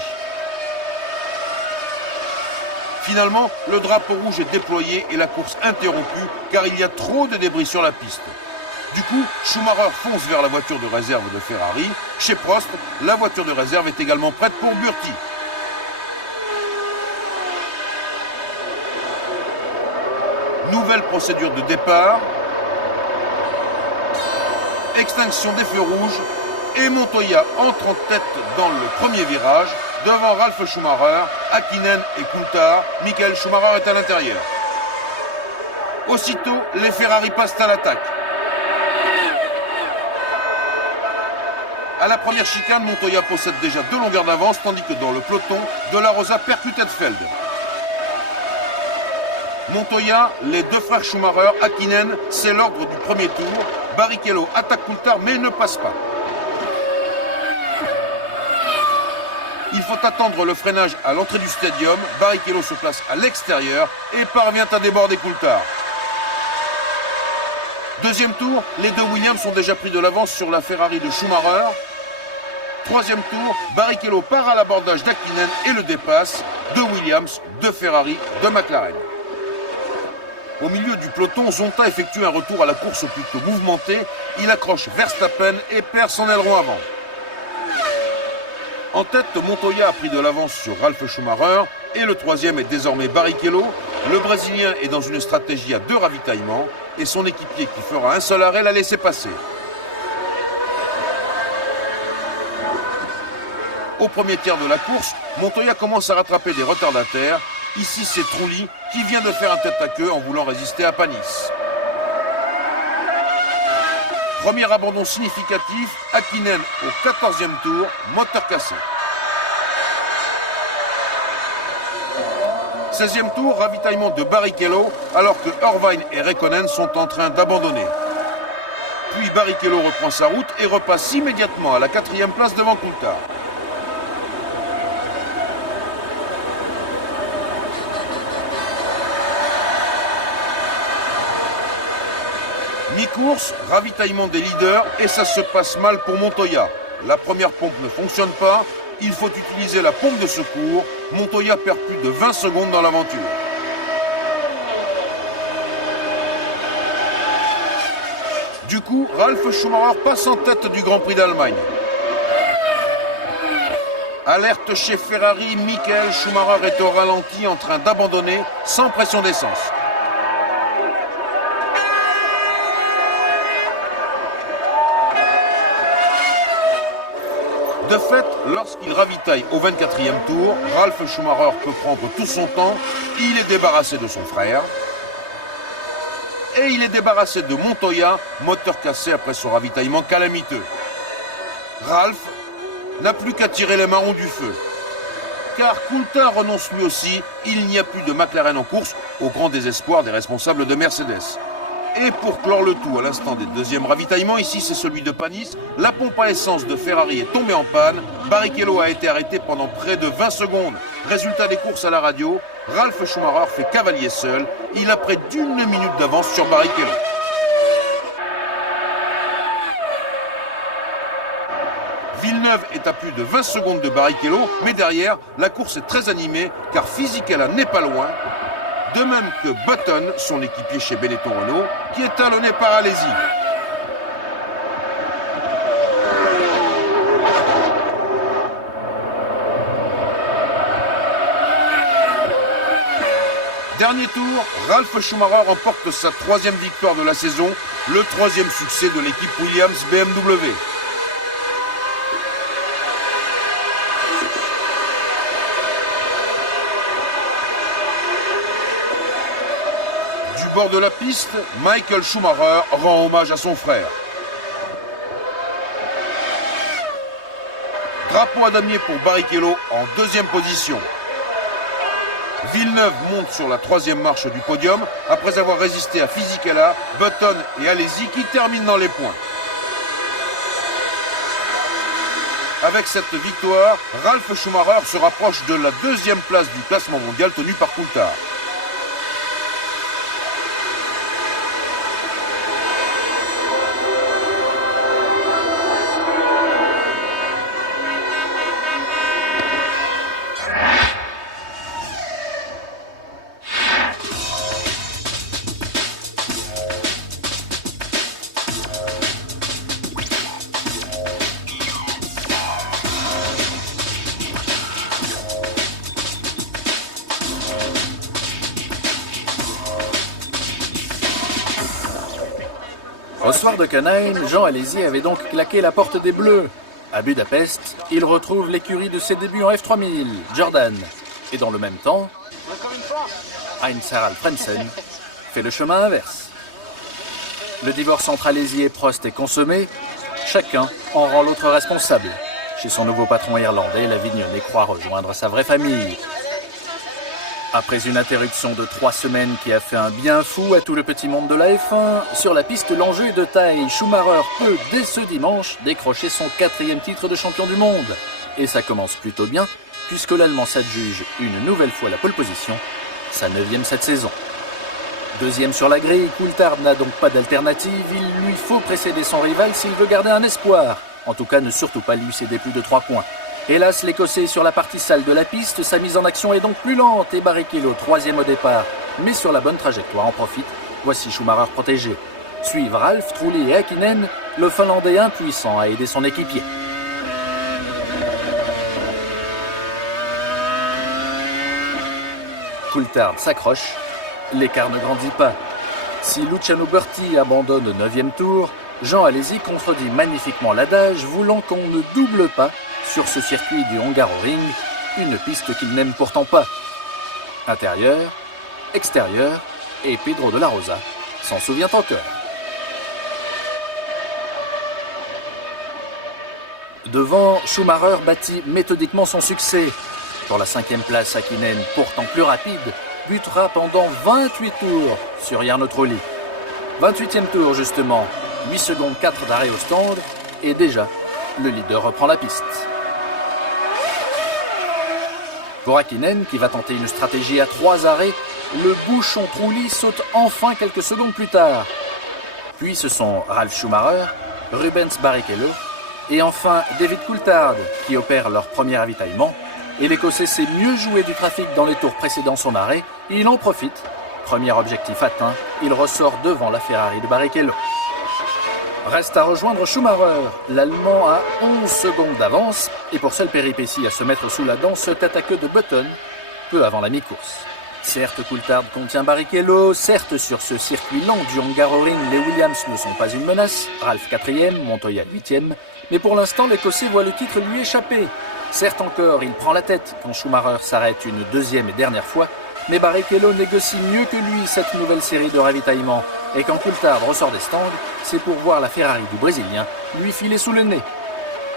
Finalement, le drapeau rouge est déployé et la course interrompue car il y a trop de débris sur la piste. Du coup, Schumacher fonce vers la voiture de réserve de Ferrari. Chez Prost, la voiture de réserve est également prête pour Burti. Nouvelle procédure de départ. Extinction des feux rouges. Et Montoya entre en tête dans le premier virage. Devant Ralph Schumacher, Häkkinen et Coulthard. Michael Schumacher est à l'intérieur. Aussitôt, les Ferrari passent à l'attaque. À la première chicane, Montoya possède déjà 2 longueurs d'avance, tandis que dans le peloton, De La Rosa percute Hetfeld. Montoya, les deux frères Schumacher, Häkkinen, c'est l'ordre du premier tour. Barrichello attaque Coulthard, mais il ne passe pas. Il faut attendre le freinage à l'entrée du stadium. Barrichello se place à l'extérieur et parvient à déborder Coulthard. Deuxième tour, les deux Williams ont déjà pris de l'avance sur la Ferrari de Schumacher. Troisième tour, Barrichello part à l'abordage d'Hakkinen et le dépasse, de Williams, de Ferrari, de McLaren. Au milieu du peloton, Zonta effectue un retour à la course plutôt mouvementé. Il accroche Verstappen et perd son aileron avant. En tête, Montoya a pris de l'avance sur Ralf Schumacher et le troisième est désormais Barrichello. Le Brésilien est dans une stratégie à 2 ravitaillements et son équipier qui fera un seul arrêt l'a laissé passer. Au premier tiers de la course, Montoya commence à rattraper des retardataires. Ici, c'est Trulli qui vient de faire un tête-à-queue en voulant résister à Panis. Premier abandon significatif, Hakkinen au 14e tour, moteur cassé. 16e tour, ravitaillement de Barrichello, alors que Irvine et Räikkönen sont en train d'abandonner. Puis Barrichello reprend sa route et repasse immédiatement à la 4e place devant Coulthard. Mi-course, ravitaillement des leaders et ça se passe mal pour Montoya. La première pompe ne fonctionne pas, il faut utiliser la pompe de secours. Montoya perd plus de 20 secondes dans l'aventure. Du coup, Ralf Schumacher passe en tête du Grand Prix d'Allemagne. Alerte chez Ferrari, Michael Schumacher est au ralenti en train d'abandonner sans pression d'essence. De fait, lorsqu'il ravitaille au 24e tour, Ralf Schumacher peut prendre tout son temps, il est débarrassé de son frère. Et il est débarrassé de Montoya, moteur cassé après son ravitaillement calamiteux. Ralf n'a plus qu'à tirer les marrons du feu. Car Coulthard renonce lui aussi, il n'y a plus de McLaren en course, au grand désespoir des responsables de Mercedes. Et pour clore le tout à l'instant des deuxièmes ravitaillements, ici c'est celui de Panis, la pompe à essence de Ferrari est tombée en panne, Barrichello a été arrêté pendant près de 20 secondes. Résultat des courses à la radio, Ralf Schumacher fait cavalier seul, il a près d'1 minute d'avance sur Barrichello. Villeneuve est à plus de 20 secondes de Barrichello, mais derrière, la course est très animée car Fisichella n'est pas loin. De même que Button, son équipier chez Benetton Renault, qui est talonné par Alesi. Dernier tour, Ralf Schumacher remporte sa 3e victoire de la saison, le 3e succès de l'équipe Williams BMW. Du bord de la piste, Michael Schumacher rend hommage à son frère. Drapeau à damier pour Barrichello en 2e position. Villeneuve monte sur la 3e marche du podium après avoir résisté à Fisichella, Button et Alesi qui terminent dans les points. Avec cette victoire, Ralf Schumacher se rapproche de la 2e place du classement mondial tenu par Coulthard. Au soir de Canheim, Jean Alesi avait donc claqué la porte des Bleus. À Budapest, il retrouve l'écurie de ses débuts en F3000, Jordan. Et dans le même temps, Heinz-Harald Frentzen fait le chemin inverse. Le divorce entre Alesi et Prost est consommé, chacun en rend l'autre responsable. Chez son nouveau patron irlandais, l'Avignonnais croit rejoindre sa vraie famille. Après une interruption de 3 semaines qui a fait un bien fou à tout le petit monde de la F1, sur la piste l'enjeu est de taille. Schumacher peut, dès ce dimanche, décrocher son 4e titre de champion du monde. Et ça commence plutôt bien, puisque l'Allemand s'adjuge une nouvelle fois la pole position, sa 9e cette saison. 2e sur la grille, Coulthard n'a donc pas d'alternative, il lui faut précéder son rival s'il veut garder un espoir. En tout cas, ne surtout pas lui céder plus de 3 points. Hélas, l'Écossais sur la partie sale de la piste, sa mise en action est donc plus lente et Barrichello, 3e au départ, mais sur la bonne trajectoire, en profite. Voici Schumacher protégé. Suivent Ralph, Trulli et Häkkinen, le Finlandais impuissant à aider son équipier. Coulthard s'accroche, l'écart ne grandit pas. Si Luciano Berti abandonne au 9e tour, Jean Alesi contredit magnifiquement l'adage voulant qu'on ne double pas sur ce circuit du Hungaroring, une piste qu'il n'aime pourtant pas. Intérieur, extérieur, et Pedro de la Rosa s'en souvient encore. Devant, Schumacher bâtit méthodiquement son succès. Pour la 5e place, Häkkinen, pourtant plus rapide, butera pendant 28 tours sur Jarno Trulli. 28e tour justement, 8 secondes 4 d'arrêt au stand, et déjà, le leader reprend la piste. Pour Häkkinen, qui va tenter une stratégie à 3 arrêts, le bouchon Trulli saute enfin quelques secondes plus tard. Puis ce sont Ralf Schumacher, Rubens Barrichello et enfin David Coulthard qui opèrent leur premier ravitaillement. Et l'Écossais sait mieux jouer du trafic dans les tours précédant son arrêt, et il en profite. Premier objectif atteint, il ressort devant la Ferrari de Barrichello. Reste à rejoindre Schumacher, l'Allemand a 11 secondes d'avance, et pour seule péripétie à se mettre sous la dent, se tête à queue de Button, peu avant la mi-course. Certes, Coulthard contient Barrichello, certes sur ce circuit lent du Hungaroring, les Williams ne sont pas une menace, Ralph 4e, Montoya 8e, mais pour l'instant l'Écossais voit le titre lui échapper. Certes encore, il prend la tête quand Schumacher s'arrête une 2e et dernière fois, mais Barrichello négocie mieux que lui cette nouvelle série de ravitaillement. Et quand Coulthard ressort des stands, c'est pour voir la Ferrari du Brésilien lui filer sous le nez.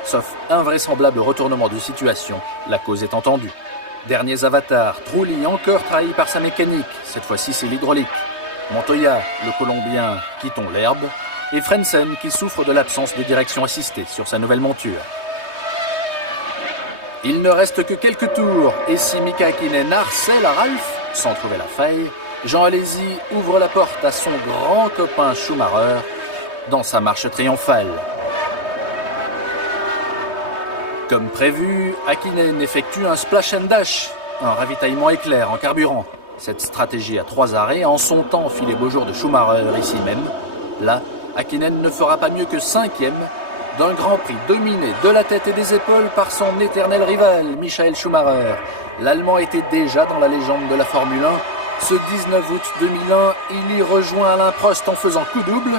Sauf invraisemblable retournement de situation, la cause est entendue. Derniers avatars, Trulli encore trahi par sa mécanique, cette fois-ci c'est l'hydraulique. Montoya, le Colombien, quittons l'herbe, et Frentzen qui souffre de l'absence de direction assistée sur sa nouvelle monture. Il ne reste que quelques tours, et si Mika Häkkinen harcèle à Ralph, sans trouver la faille, Jean Alesi ouvre la porte à son grand copain Schumacher dans sa marche triomphale. Comme prévu, Häkkinen effectue un splash and dash, un ravitaillement éclair en carburant. Cette stratégie à 3 arrêts en son temps fit les beaux jours de Schumacher ici même. Là, Häkkinen ne fera pas mieux que 5e, d'un Grand Prix dominé de la tête et des épaules par son éternel rival, Michael Schumacher. L'Allemand était déjà dans la légende de la Formule 1. Ce 19 août 2001, il y rejoint Alain Prost en faisant coup double.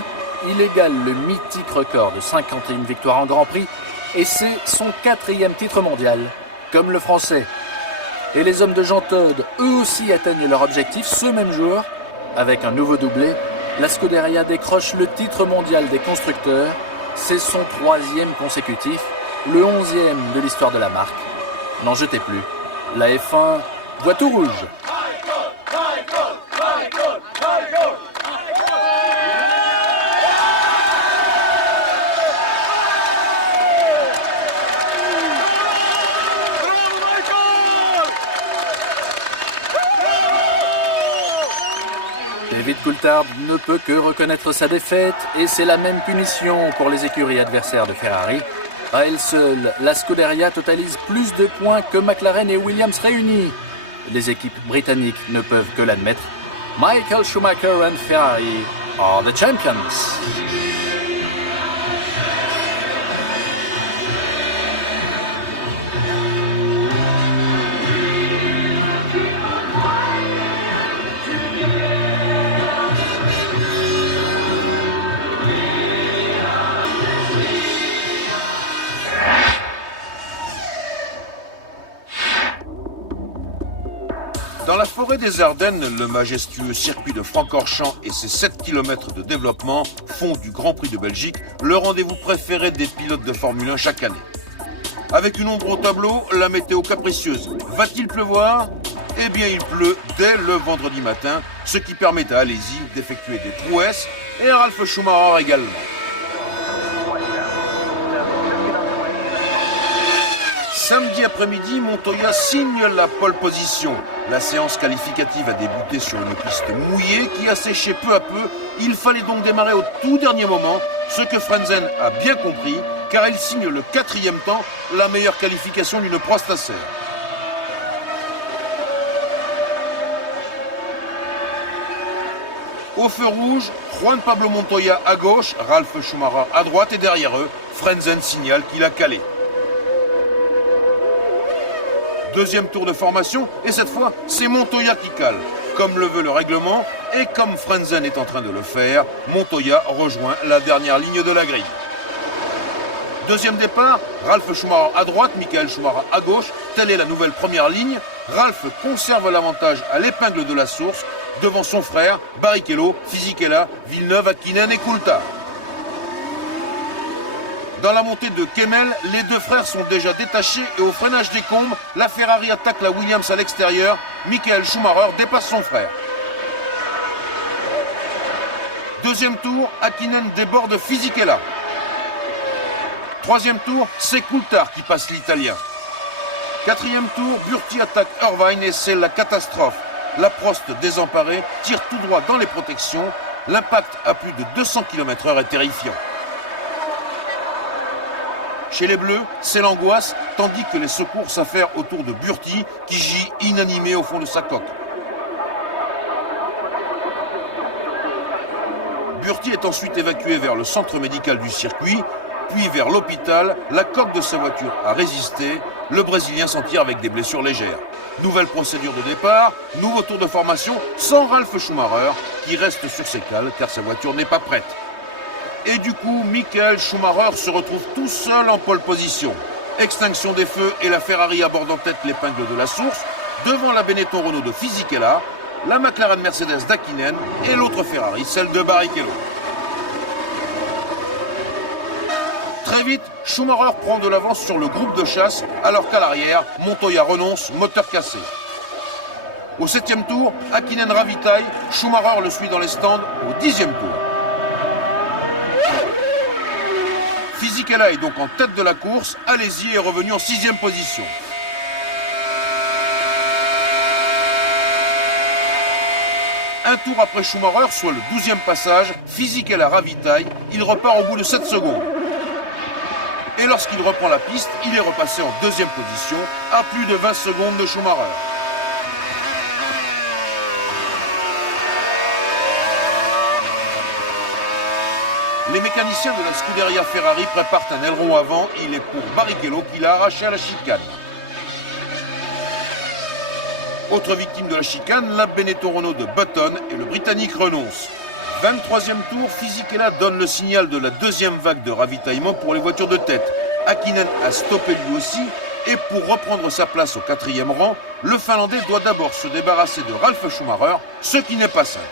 Il égale le mythique record de 51 victoires en Grand Prix et c'est son 4e titre mondial, comme le Français. Et les hommes de Jean Todt, eux aussi atteignent leur objectif ce même jour. Avec un nouveau doublé, la Scuderia décroche le titre mondial des constructeurs. C'est son 3e consécutif, le 11e de l'histoire de la marque. N'en jetez plus, la F1 voit tout rouge. David Coulthard ne peut que reconnaître sa défaite et c'est la même punition pour les écuries adversaires de Ferrari. À elle seule, la Scuderia totalise plus de points que McLaren et Williams réunis. Les équipes britanniques ne peuvent que l'admettre. Michael Schumacher and Ferrari are the champions. Dans la forêt des Ardennes, le majestueux circuit de Francorchamps et ses 7 km de développement font du Grand Prix de Belgique le rendez-vous préféré des pilotes de Formule 1 chaque année. Avec une ombre au tableau, la météo capricieuse. Va-t-il pleuvoir ? Eh bien, il pleut dès le vendredi matin, ce qui permet à Alesi d'effectuer des prouesses et à Ralf Schumacher également. Samedi après-midi, Montoya signe la pole position. La séance qualificative a débuté sur une piste mouillée qui a séché peu à peu. Il fallait donc démarrer au tout dernier moment, ce que Frentzen a bien compris, car il signe le 4e temps, la meilleure qualification d'une Prostacer. Au feu rouge, Juan Pablo Montoya à gauche, Ralf Schumacher à droite et derrière eux, Frentzen signale qu'il a calé. Deuxième tour de formation, et cette fois, c'est Montoya qui cale. Comme le veut le règlement, et comme Frentzen est en train de le faire, Montoya rejoint la dernière ligne de la grille. Deuxième départ, Ralf Schumacher à droite, Michael Schumacher à gauche, telle est la nouvelle première ligne. Ralf conserve l'avantage à l'épingle de la source, devant son frère, Barrichello, Fisichella, Villeneuve, Hakkinen et Coulthard. Dans la montée de Kemmel, les deux frères sont déjà détachés et au freinage des combes, la Ferrari attaque la Williams à l'extérieur. Michael Schumacher dépasse son frère. Deuxième tour, Hakkinen déborde Fisichella. Troisième tour, c'est Coulthard qui passe l'Italien. Quatrième tour, Burti attaque Irvine et c'est la catastrophe. La Prost désemparée tire tout droit dans les protections. L'impact à plus de 200 km/h est terrifiant. Chez les Bleus, c'est l'angoisse, tandis que les secours s'affairent autour de Burti, qui gît inanimé au fond de sa coque. Burti est ensuite évacué vers le centre médical du circuit, puis vers l'hôpital. La coque de sa voiture a résisté. Le Brésilien s'en tire avec des blessures légères. Nouvelle procédure de départ, nouveau tour de formation, sans Ralf Schumacher, qui reste sur ses cales car sa voiture n'est pas prête. Et du coup, Michael Schumacher se retrouve tout seul en pole position. Extinction des feux et la Ferrari aborde en tête l'épingle de la source, devant la Benetton Renault de Fisichella, la McLaren Mercedes d'Hakkinen et l'autre Ferrari, celle de Barrichello. Très vite, Schumacher prend de l'avance sur le groupe de chasse, alors qu'à l'arrière, Montoya renonce, moteur cassé. Au 7e tour, Hakkinen ravitaille, Schumacher le suit dans les stands au 10e tour. Fisichella est donc en tête de la course, Alesi est revenu en 6e position. Un tour après Schumacher, soit le 12e passage, Fisichella ravitaille, il repart au bout de 7 secondes. Et lorsqu'il reprend la piste, il est repassé en 2e position, à plus de 20 secondes de Schumacher. Les mécaniciens de la Scuderia Ferrari préparent un aileron avant. Il est pour Barrichello qui l'a arraché à la chicane. Autre victime de la chicane, la Benetton Renault de Button et le Britannique renonce. 23e tour, Fisichella donne le signal de la 2e vague de ravitaillement pour les voitures de tête. Hakkinen a stoppé lui aussi et pour reprendre sa place au 4e rang, le Finlandais doit d'abord se débarrasser de Ralf Schumacher, ce qui n'est pas simple.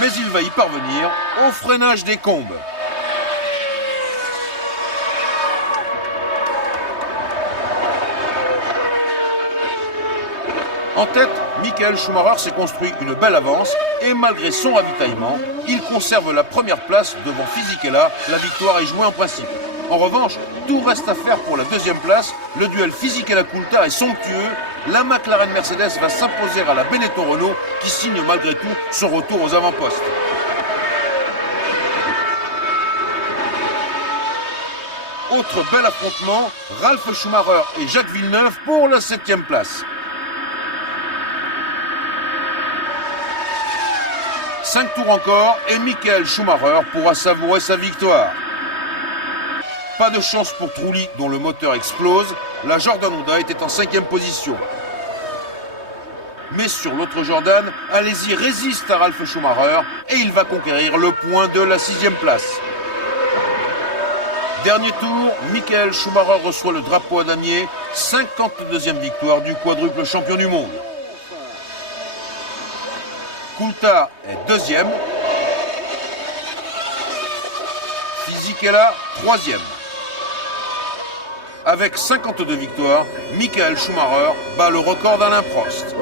Mais il va y parvenir au freinage des combes. En tête, Michael Schumacher s'est construit une belle avance et malgré son ravitaillement, il conserve la première place devant Fisichella. La victoire est jouée en principe. En revanche, tout reste à faire pour la 2e place. Le duel Fisichella-Coulthard est somptueux. La McLaren Mercedes va s'imposer à la Benetton Renault qui signe malgré tout son retour aux avant-postes. Autre bel affrontement, Ralf Schumacher et Jacques Villeneuve pour la 7e place. 5 tours encore et Michael Schumacher pourra savourer sa victoire. Pas de chance pour Trulli dont le moteur explose, la Jordan Honda était en 5e position. Mais sur l'autre Jordan, Alesi résiste à Ralf Schumacher et il va conquérir le point de la 6e place. Dernier tour, Michael Schumacher reçoit le drapeau à damier, 52e victoire du quadruple champion du monde. Coulthard est 2e. Fisichella, 3e. Avec 52 victoires, Michael Schumacher bat le record d'Alain Prost.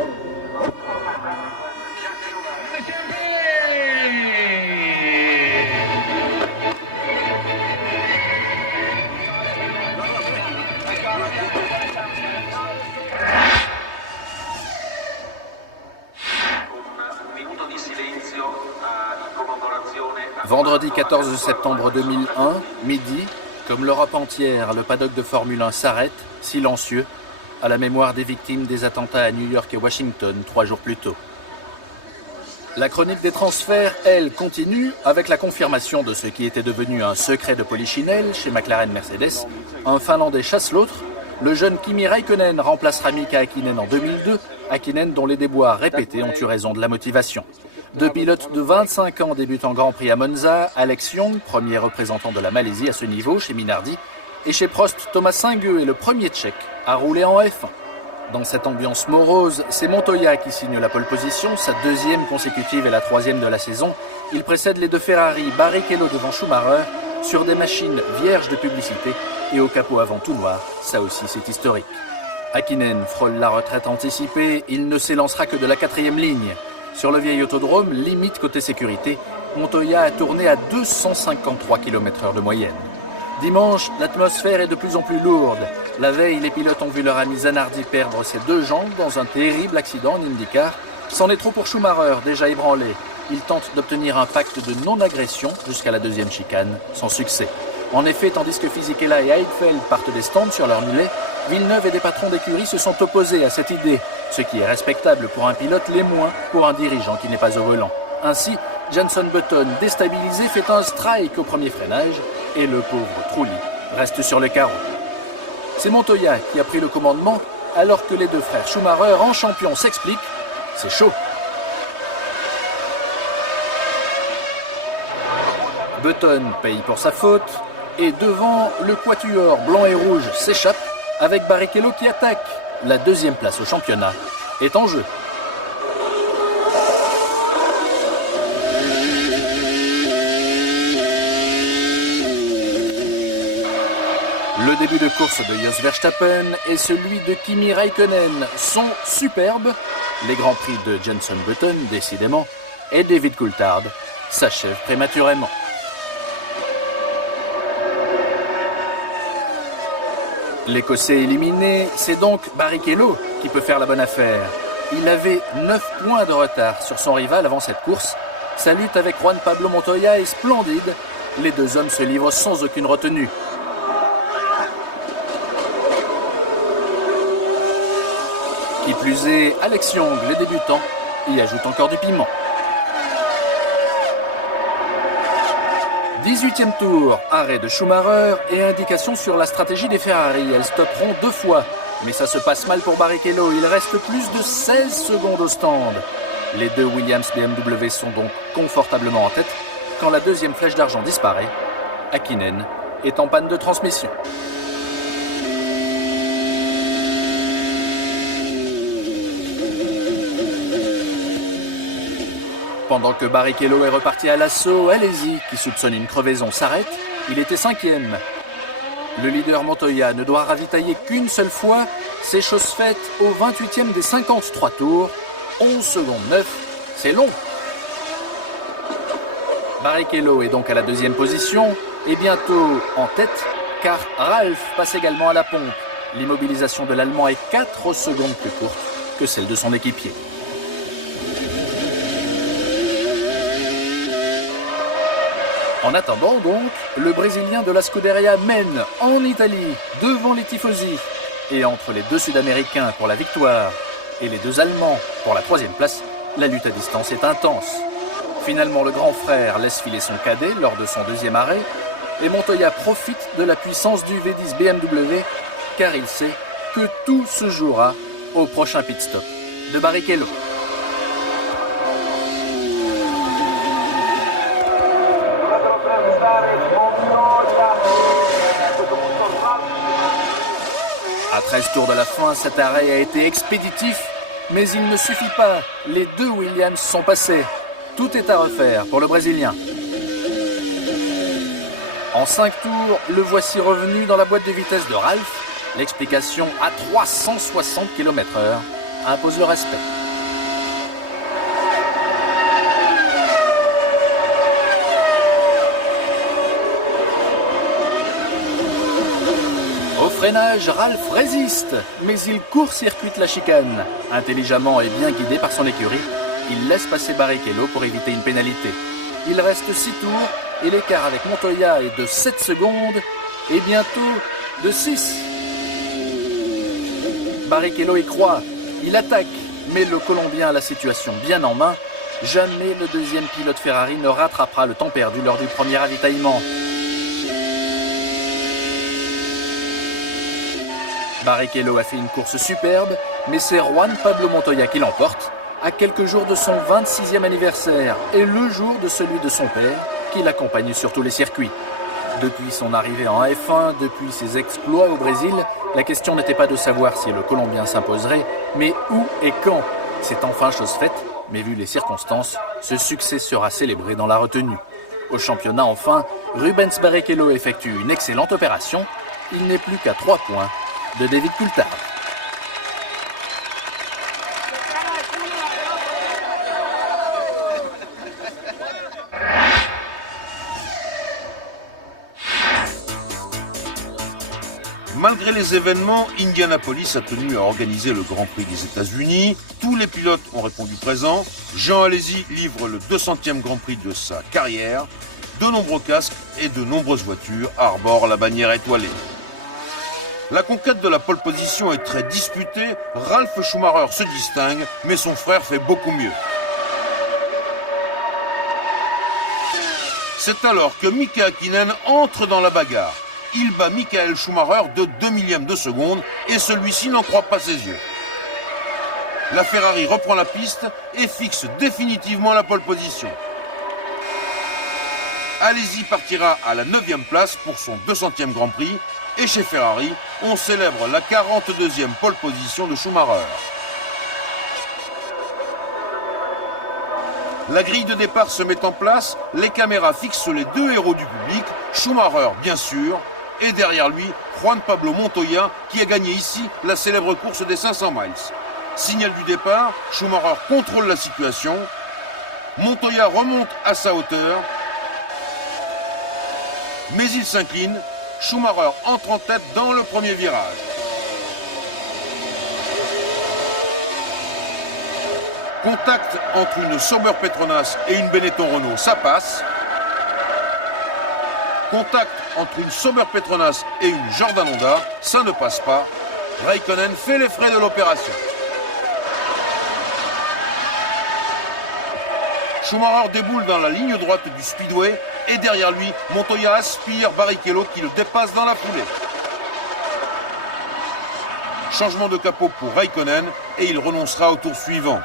vendredi 14 septembre 2001, midi, comme l'Europe entière, le paddock de Formule 1 s'arrête, silencieux, à la mémoire des victimes des attentats à New York et Washington 3 jours plus tôt. La chronique des transferts, elle, continue avec la confirmation de ce qui était devenu un secret de Polichinelle chez McLaren Mercedes. Un Finlandais chasse l'autre. Le jeune Kimi Räikkönen remplacera Mika Häkkinen en 2002, Häkkinen dont les déboires répétés ont eu raison de la motivation. Deux pilotes de 25 ans débutent en Grand Prix à Monza, Alex Young, premier représentant de la Malaisie à ce niveau chez Minardi, et chez Prost, Thomas Singueux est le premier Tchèque à rouler en F1. Dans cette ambiance morose, c'est Montoya qui signe la pole position, sa deuxième consécutive et la troisième de la saison. Il précède les deux Ferrari, Barrichello devant Schumacher, sur des machines vierges de publicité et au capot avant tout noir. Ça aussi, c'est historique. Häkkinen frôle la retraite anticipée, il ne s'élancera que de la 4e ligne. Sur le vieil autodrome, limite côté sécurité, Montoya a tourné à 253 km/h de moyenne. Dimanche, l'atmosphère est de plus en plus lourde. La veille, les pilotes ont vu leur ami Zanardi perdre ses deux jambes dans un terrible accident en IndyCar. C'en est trop pour Schumacher, déjà ébranlé. Il tente d'obtenir un pacte de non-agression jusqu'à la deuxième chicane, sans succès. En effet, tandis que Fisichella et Heidfeld partent des stands sur leur mulet, Villeneuve et des patrons d'écurie se sont opposés à cette idée, ce qui est respectable pour un pilote, les moins pour un dirigeant qui n'est pas au volant. Ainsi, Jenson Button, déstabilisé, fait un strike au premier freinage et le pauvre Trulli reste sur le carreau. C'est Montoya qui a pris le commandement alors que les deux frères Schumacher, en champion, s'expliquent. C'est chaud. Button paye pour sa faute et devant, le quatuor blanc et rouge s'échappe avec Barrichello qui attaque. La deuxième place au championnat est en jeu. Le début de course de Jos Verstappen et celui de Kimi Räikkönen sont superbes. Les grands prix de Jenson Button, décidément, et David Coulthard s'achèvent prématurément. L'Écossais éliminé, c'est donc Barrichello qui peut faire la bonne affaire. Il avait 9 points de retard sur son rival avant cette course. Sa lutte avec Juan Pablo Montoya est splendide. Les deux hommes se livrent sans aucune retenue. Qui plus est, Alex Young, le débutant, y ajoute encore du piment. 18e tour, arrêt de Schumacher et indication sur la stratégie des Ferrari. Elles stopperont 2 fois, mais ça se passe mal pour Barrichello. Il reste plus de 16 secondes au stand. Les deux Williams BMW sont donc confortablement en tête quand la deuxième flèche d'argent disparaît. Häkkinen est en panne de transmission. Pendant que Barrichello est reparti à l'assaut, Alesi, qui soupçonne une crevaison, s'arrête. Il était 5e. Le leader Montoya ne doit ravitailler qu'une seule fois. C'est chose faite au 28e des 53 tours. 11 secondes 9, c'est long. Barrichello est donc à la deuxième position et bientôt en tête, car Ralph passe également à la pompe. L'immobilisation de l'Allemand est 4 secondes plus courte que celle de son équipier. En attendant donc, le Brésilien de la Scuderia mène en Italie, devant les tifosi. Et entre les deux Sud-Américains pour la victoire et les deux Allemands pour la 3e place, la lutte à distance est intense. Finalement, le grand frère laisse filer son cadet lors de son deuxième arrêt et Montoya profite de la puissance du V10 BMW car il sait que tout se jouera au prochain pit stop de Barrichello. À 13 tours de la fin, cet arrêt a été expéditif, mais il ne suffit pas. Les deux Williams sont passés. Tout est à refaire pour le Brésilien. En 5 tours, le voici revenu dans la boîte de vitesse de Ralph. L'explication à 360 km/h impose le respect. Au freinage, Ralph résiste, mais il court-circuite la chicane. Intelligemment et bien guidé par son écurie, il laisse passer Barrichello pour éviter une pénalité. Il reste 6 tours et l'écart avec Montoya est de 7 secondes et bientôt de 6. Barrichello y croit, il attaque, mais le Colombien a la situation bien en main. Jamais le deuxième pilote Ferrari ne rattrapera le temps perdu lors du premier ravitaillement. Barrichello a fait une course superbe, mais c'est Juan Pablo Montoya qui l'emporte, à quelques jours de son 26e anniversaire et le jour de celui de son père, qui l'accompagne sur tous les circuits. Depuis son arrivée en F1, depuis ses exploits au Brésil, la question n'était pas de savoir si le Colombien s'imposerait, mais où et quand. C'est enfin chose faite, mais vu les circonstances, ce succès sera célébré dans la retenue. Au championnat enfin, Rubens Barrichello effectue une excellente opération. Il n'est plus qu'à 3 points de David Coulthard. Malgré les événements, Indianapolis a tenu à organiser le Grand Prix des États-Unis. Tous les pilotes ont répondu présent. Jean Alesi livre le 200e Grand Prix de sa carrière. De nombreux casques et de nombreuses voitures arborent la bannière étoilée. La conquête de la pole position est très disputée. Ralf Schumacher se distingue, mais son frère fait beaucoup mieux. C'est alors que Mika Häkkinen entre dans la bagarre. Il bat Michael Schumacher de 2 millièmes de seconde et celui-ci n'en croit pas ses yeux. La Ferrari reprend la piste et fixe définitivement la pole position. Alesi partira à la 9e place pour son 200e Grand Prix et chez Ferrari, on célèbre la 42e pole position de Schumacher. La grille de départ se met en place, les caméras fixent les deux héros du public, Schumacher bien sûr, et derrière lui, Juan Pablo Montoya qui a gagné ici la célèbre course des 500 miles. Signal du départ, Schumacher contrôle la situation, Montoya remonte à sa hauteur, mais il s'incline, Schumacher entre en tête dans le premier virage. Contact entre une Sauber Petronas et une Benetton Renault, ça passe. Contact entre une Sauber Petronas et une Jordan Honda, ça ne passe pas. Raikkonen fait les frais de l'opération. Schumacher déboule dans la ligne droite du speedway et derrière lui, Montoya aspire Barrichello qui le dépasse dans la foulée. Changement de capot pour Raikkonen et il renoncera au tour suivant.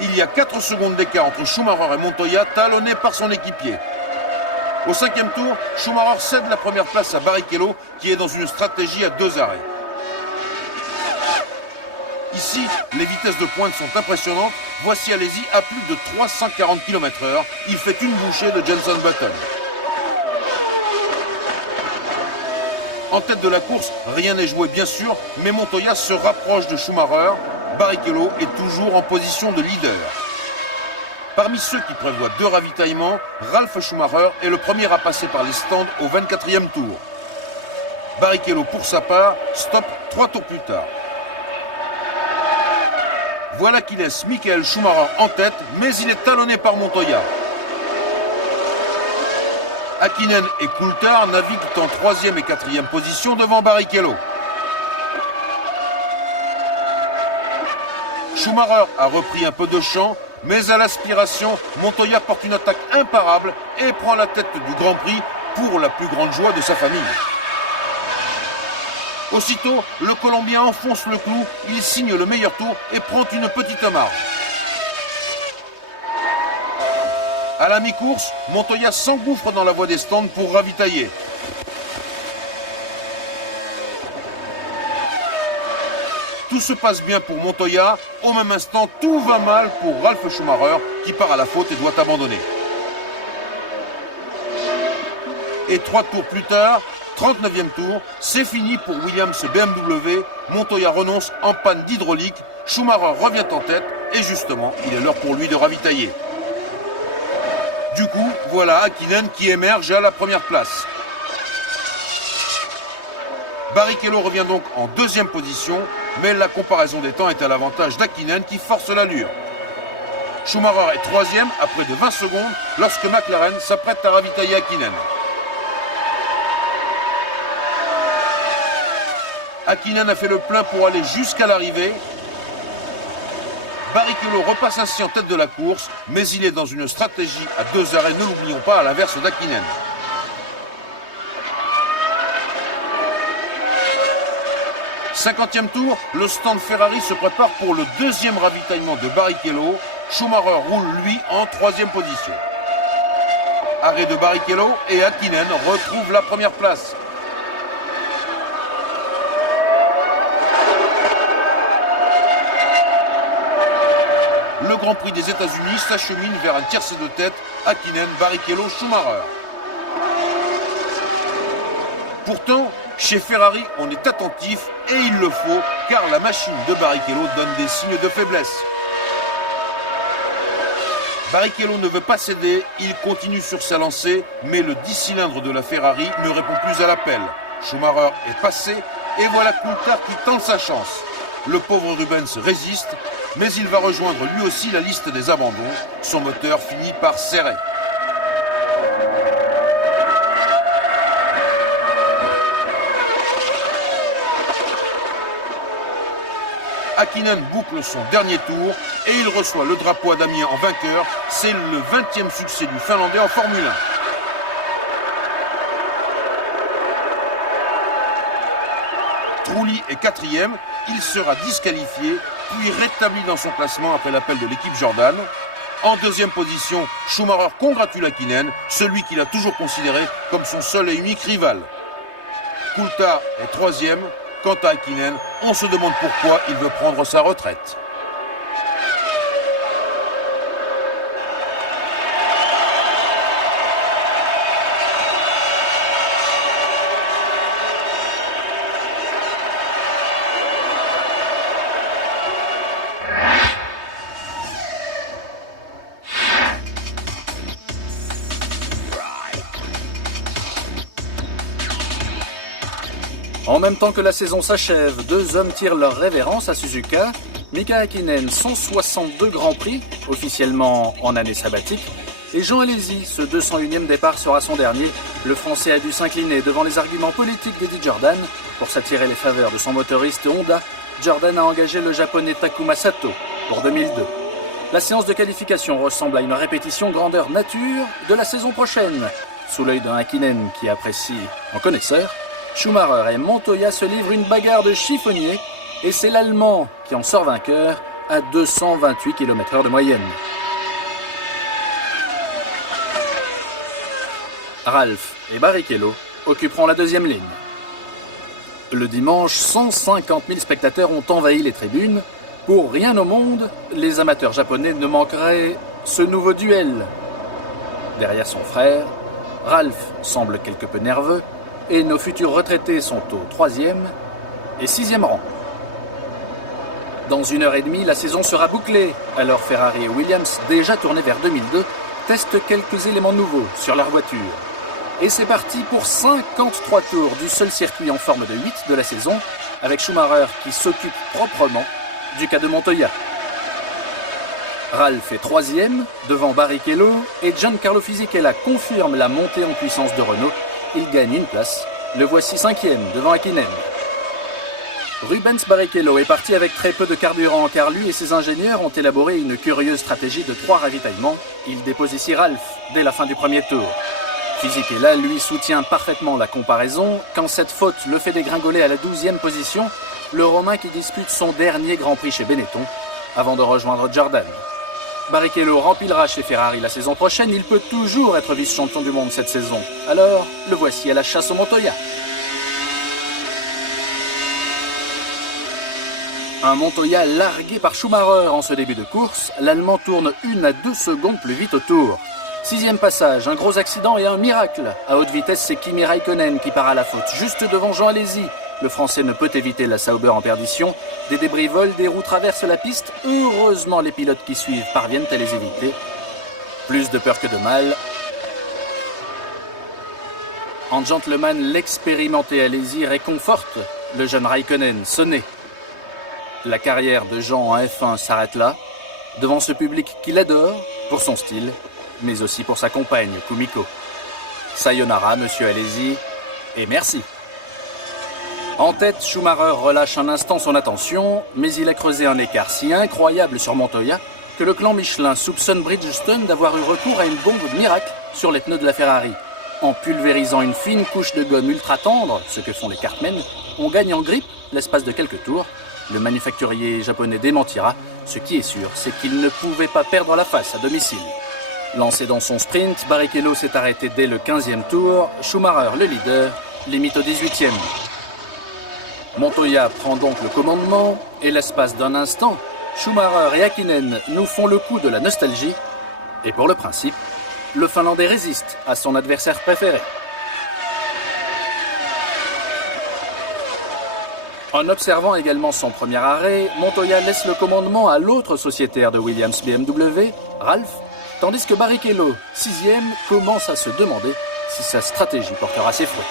Il y a 4 secondes d'écart entre Schumacher et Montoya, talonné par son équipier. Au 5e tour, Schumacher cède la première place à Barrichello, qui est dans une stratégie à 2 arrêts. Ici, les vitesses de pointe sont impressionnantes. Voici Alesi à plus de 340 km/h. Il fait une bouchée de Jenson Button. En tête de la course, rien n'est joué bien sûr, mais Montoya se rapproche de Schumacher. Barrichello est toujours en position de leader. Parmi ceux qui prévoient 2 ravitaillements, Ralf Schumacher est le premier à passer par les stands au 24e tour. Barrichello, pour sa part, stoppe 3 tours plus tard. Voilà qui laisse Michael Schumacher en tête, mais il est talonné par Montoya. Häkkinen et Coulthard naviguent en 3e et 4e position devant Barrichello. Schumacher a repris un peu de champ, mais à l'aspiration, Montoya porte une attaque imparable et prend la tête du Grand Prix pour la plus grande joie de sa famille. Aussitôt, le Colombien enfonce le clou, il signe le meilleur tour et prend une petite marge. À la mi-course, Montoya s'engouffre dans la voie des stands pour ravitailler. Tout se passe bien pour Montoya. Au même instant, tout va mal pour Ralf Schumacher qui part à la faute et doit abandonner. Et 3 tours plus tard, 39e tour, c'est fini pour Williams BMW. Montoya renonce en panne d'hydraulique. Schumacher revient en tête et justement, il est l'heure pour lui de ravitailler. Du coup, voilà Häkkinen qui émerge à la première place. Barrichello revient donc en 2e position, mais la comparaison des temps est à l'avantage d'Häkkinen qui force l'allure. Schumacher est troisième à près de 20 secondes lorsque McLaren s'apprête à ravitailler Häkkinen. Häkkinen a fait le plein pour aller jusqu'à l'arrivée. Barrichello repasse ainsi en tête de la course, mais il est dans une stratégie à 2 arrêts, ne l'oublions pas, à l'inverse d'Hékkinen. Cinquantième tour, le stand Ferrari se prépare pour le deuxième ravitaillement de Barrichello. Schumacher roule, lui, en troisième position. Arrêt de Barrichello et Häkkinen retrouve la première place. Le Grand Prix des États-Unis s'achemine vers un tiercé de tête, Häkkinen, Barrichello, Schumacher. Pourtant, chez Ferrari, on est attentif et il le faut, car la machine de Barrichello donne des signes de faiblesse. Barrichello ne veut pas céder, il continue sur sa lancée, mais le 10 cylindres de la Ferrari ne répond plus à l'appel. Schumacher est passé et voilà Coulthard qui tente sa chance. Le pauvre Rubens résiste, mais il va rejoindre lui aussi la liste des abandons. Son moteur finit par serrer. Häkkinen boucle son dernier tour et il reçoit le drapeau à damier en vainqueur. C'est le 20e succès du Finlandais en Formule 1. Trulli est quatrième, il sera disqualifié, puis rétabli dans son classement après l'appel de l'équipe Jordan. En deuxième position, Schumacher congratule Häkkinen, celui qu'il a toujours considéré comme son seul et unique rival. Coulthard est troisième. Quant à Häkkinen, on se demande pourquoi il veut prendre sa retraite. En même temps que la saison s'achève, deux hommes tirent leur révérence à Suzuka. Mika Häkkinen, 162 Grands Prix, officiellement en année sabbatique. Et Jean Alesi, ce 201e départ sera son dernier. Le Français a dû s'incliner devant les arguments politiques d'Eddie Jordan. Pour s'attirer les faveurs de son motoriste Honda, Jordan a engagé le Japonais Takuma Sato pour 2002. La séance de qualification ressemble à une répétition grandeur nature de la saison prochaine. Sous l'œil d'un Häkkinen qui apprécie en connaisseur, Schumacher et Montoya se livrent une bagarre de chiffonnier et c'est l'Allemand qui en sort vainqueur à 228 km/h de moyenne. Ralph et Barrichello occuperont la deuxième ligne. Le dimanche, 150 000 spectateurs ont envahi les tribunes. Pour rien au monde, les amateurs japonais ne manqueraient ce nouveau duel. Derrière son frère, Ralph semble quelque peu nerveux et nos futurs retraités sont au 3e et 6e rang. Dans 1h30, la saison sera bouclée. Alors Ferrari et Williams, déjà tournés vers 2002, testent quelques éléments nouveaux sur leur voiture. Et c'est parti pour 53 tours du seul circuit en forme de 8 de la saison, avec Schumacher qui s'occupe proprement du cas de Montoya. Ralph est 3e, devant Barrichello, et Giancarlo Fisichella confirme la montée en puissance de Renault. Il gagne une place, le voici 5e, devant Häkkinen. Rubens Barrichello est parti avec très peu de carburant, car lui et ses ingénieurs ont élaboré une curieuse stratégie de 3 ravitaillements. Il dépose ici Ralph dès la fin du premier tour. Fisichella, lui, soutient parfaitement la comparaison. Quand cette faute le fait dégringoler à la 12e position, le Romain qui dispute son dernier Grand Prix chez Benetton, avant de rejoindre Jordan. Barrichello rempilera chez Ferrari la saison prochaine, il peut toujours être vice-champion du monde cette saison. Alors, le voici à la chasse au Montoya. Un Montoya largué par Schumacher en ce début de course, l'Allemand tourne 1 à 2 secondes plus vite au tour. 6e passage, un gros accident et un miracle. À haute vitesse, c'est Kimi Räikkönen qui part à la faute, juste devant Jean Alesi. Le Français ne peut éviter la Sauber en perdition. Des débris volent, des roues traversent la piste. Heureusement, les pilotes qui suivent parviennent à les éviter. Plus de peur que de mal. En gentleman, l'expérimenté Alesi réconforte le jeune Räikkönen sonné. La carrière de Jean en F1 s'arrête là. devant ce public qui l'adore pour son style, mais aussi pour sa compagne Kumiko. Sayonara, monsieur Alesi, et merci. En tête, Schumacher relâche un instant son attention, mais il a creusé un écart si incroyable sur Montoya que le clan Michelin soupçonne Bridgestone d'avoir eu recours à une bombe miracle sur les pneus de la Ferrari. En pulvérisant une fine couche de gomme ultra tendre, ce que font les kartmen, on gagne en grippe l'espace de quelques tours. Le manufacturier japonais démentira. Ce qui est sûr, c'est qu'il ne pouvait pas perdre la face à domicile. Lancé dans son sprint, Barrichello s'est arrêté dès le 15e tour. Schumacher, le leader, limite au 18e. Montoya prend donc le commandement et l'espace d'un instant, Schumacher et Häkkinen nous font le coup de la nostalgie. Et pour le principe, le Finlandais résiste à son adversaire préféré. En observant également son premier arrêt, Montoya laisse le commandement à l'autre sociétaire de Williams BMW, Ralph, tandis que Barrichello, 6e, commence à se demander si sa stratégie portera ses fruits.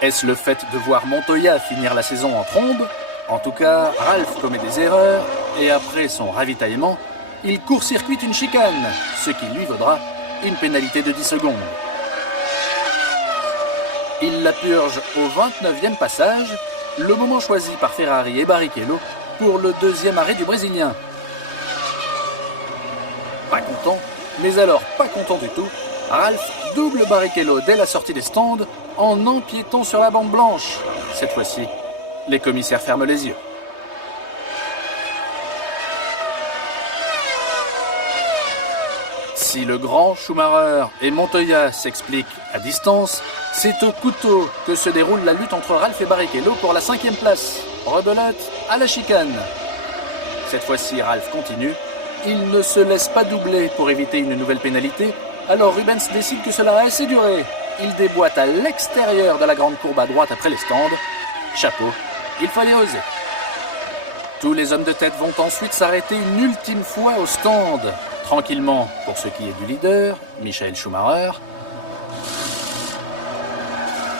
Est-ce le fait de voir Montoya finir la saison en trombe? En tout cas, Ralph commet des erreurs et après son ravitaillement, il court-circuite une chicane, ce qui lui vaudra une pénalité de 10 secondes. Il la purge au 29e passage, le moment choisi par Ferrari et Barrichello pour le deuxième arrêt du Brésilien. Pas content, mais alors pas content du tout, Ralph double Barrichello dès la sortie des stands en empiétant sur la bande blanche. Cette fois-ci, les commissaires ferment les yeux. Si le grand Schumacher et Montoya s'expliquent à distance, c'est au couteau que se déroule la lutte entre Ralph et Barrichello pour la 5e place. Rebelote à la chicane. Cette fois-ci, Ralph continue. Il ne se laisse pas doubler pour éviter une nouvelle pénalité. Alors Rubens décide que cela a assez duré. Il déboîte à l'extérieur de la grande courbe à droite après les stands. Chapeau, il fallait oser. Tous les hommes de tête vont ensuite s'arrêter une ultime fois au stand. Tranquillement, pour ce qui est du leader, Michael Schumacher.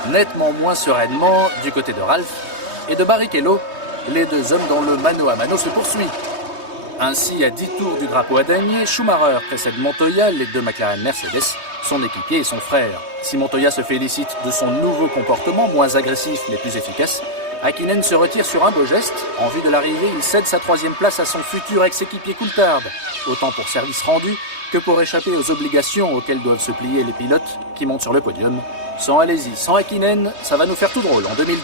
Nettement moins sereinement du côté de Ralph et de Barrichello, les deux hommes dont le mano à mano se poursuit. Ainsi, à 10 tours du drapeau à damier, Schumacher précède Montoya, les deux McLaren Mercedes, son équipier et son frère. Si Montoya se félicite de son nouveau comportement, moins agressif mais plus efficace, Häkkinen se retire sur un beau geste. En vue de l'arrivée, il cède sa 3e place à son futur ex-équipier Coulthard, autant pour service rendu que pour échapper aux obligations auxquelles doivent se plier les pilotes qui montent sur le podium. Sans Alesi, sans Häkkinen, ça va nous faire tout drôle en 2002.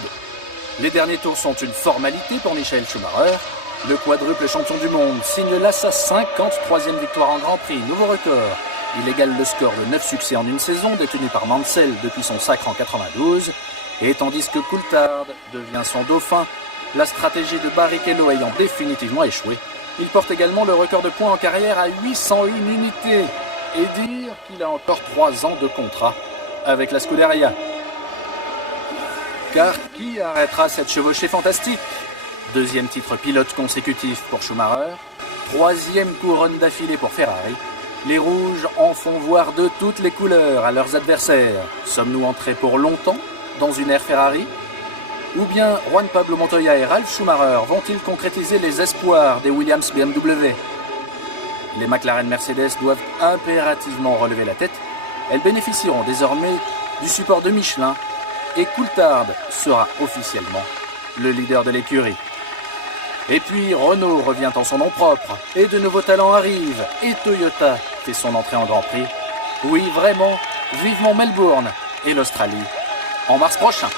Les derniers tours sont une formalité pour Michael Schumacher. Le quadruple champion du monde signe là sa 53e victoire en Grand Prix, nouveau record. Il égale le score de 9 succès en une saison, détenu par Mansell depuis son sacre en 92. Et tandis que Coulthard devient son dauphin, la stratégie de Barrichello ayant définitivement échoué, il porte également le record de points en carrière à 801 unités. Et dire qu'il a encore 3 ans de contrat avec la Scuderia. Car qui arrêtera cette chevauchée fantastique? 2e titre pilote consécutif pour Schumacher, 3e couronne d'affilée pour Ferrari. Les rouges en font voir de toutes les couleurs à leurs adversaires. Sommes-nous entrés pour longtemps dans une ère Ferrari? Ou bien Juan Pablo Montoya et Ralf Schumacher vont-ils concrétiser les espoirs des Williams BMW? Les McLaren Mercedes doivent impérativement relever la tête. Elles bénéficieront désormais du support de Michelin et Coulthard sera officiellement le leader de l'écurie. Et puis Renault revient en son nom propre et de nouveaux talents arrivent et Toyota fait son entrée en Grand Prix. Oui, vraiment, vivement Melbourne et l'Australie en mars prochain.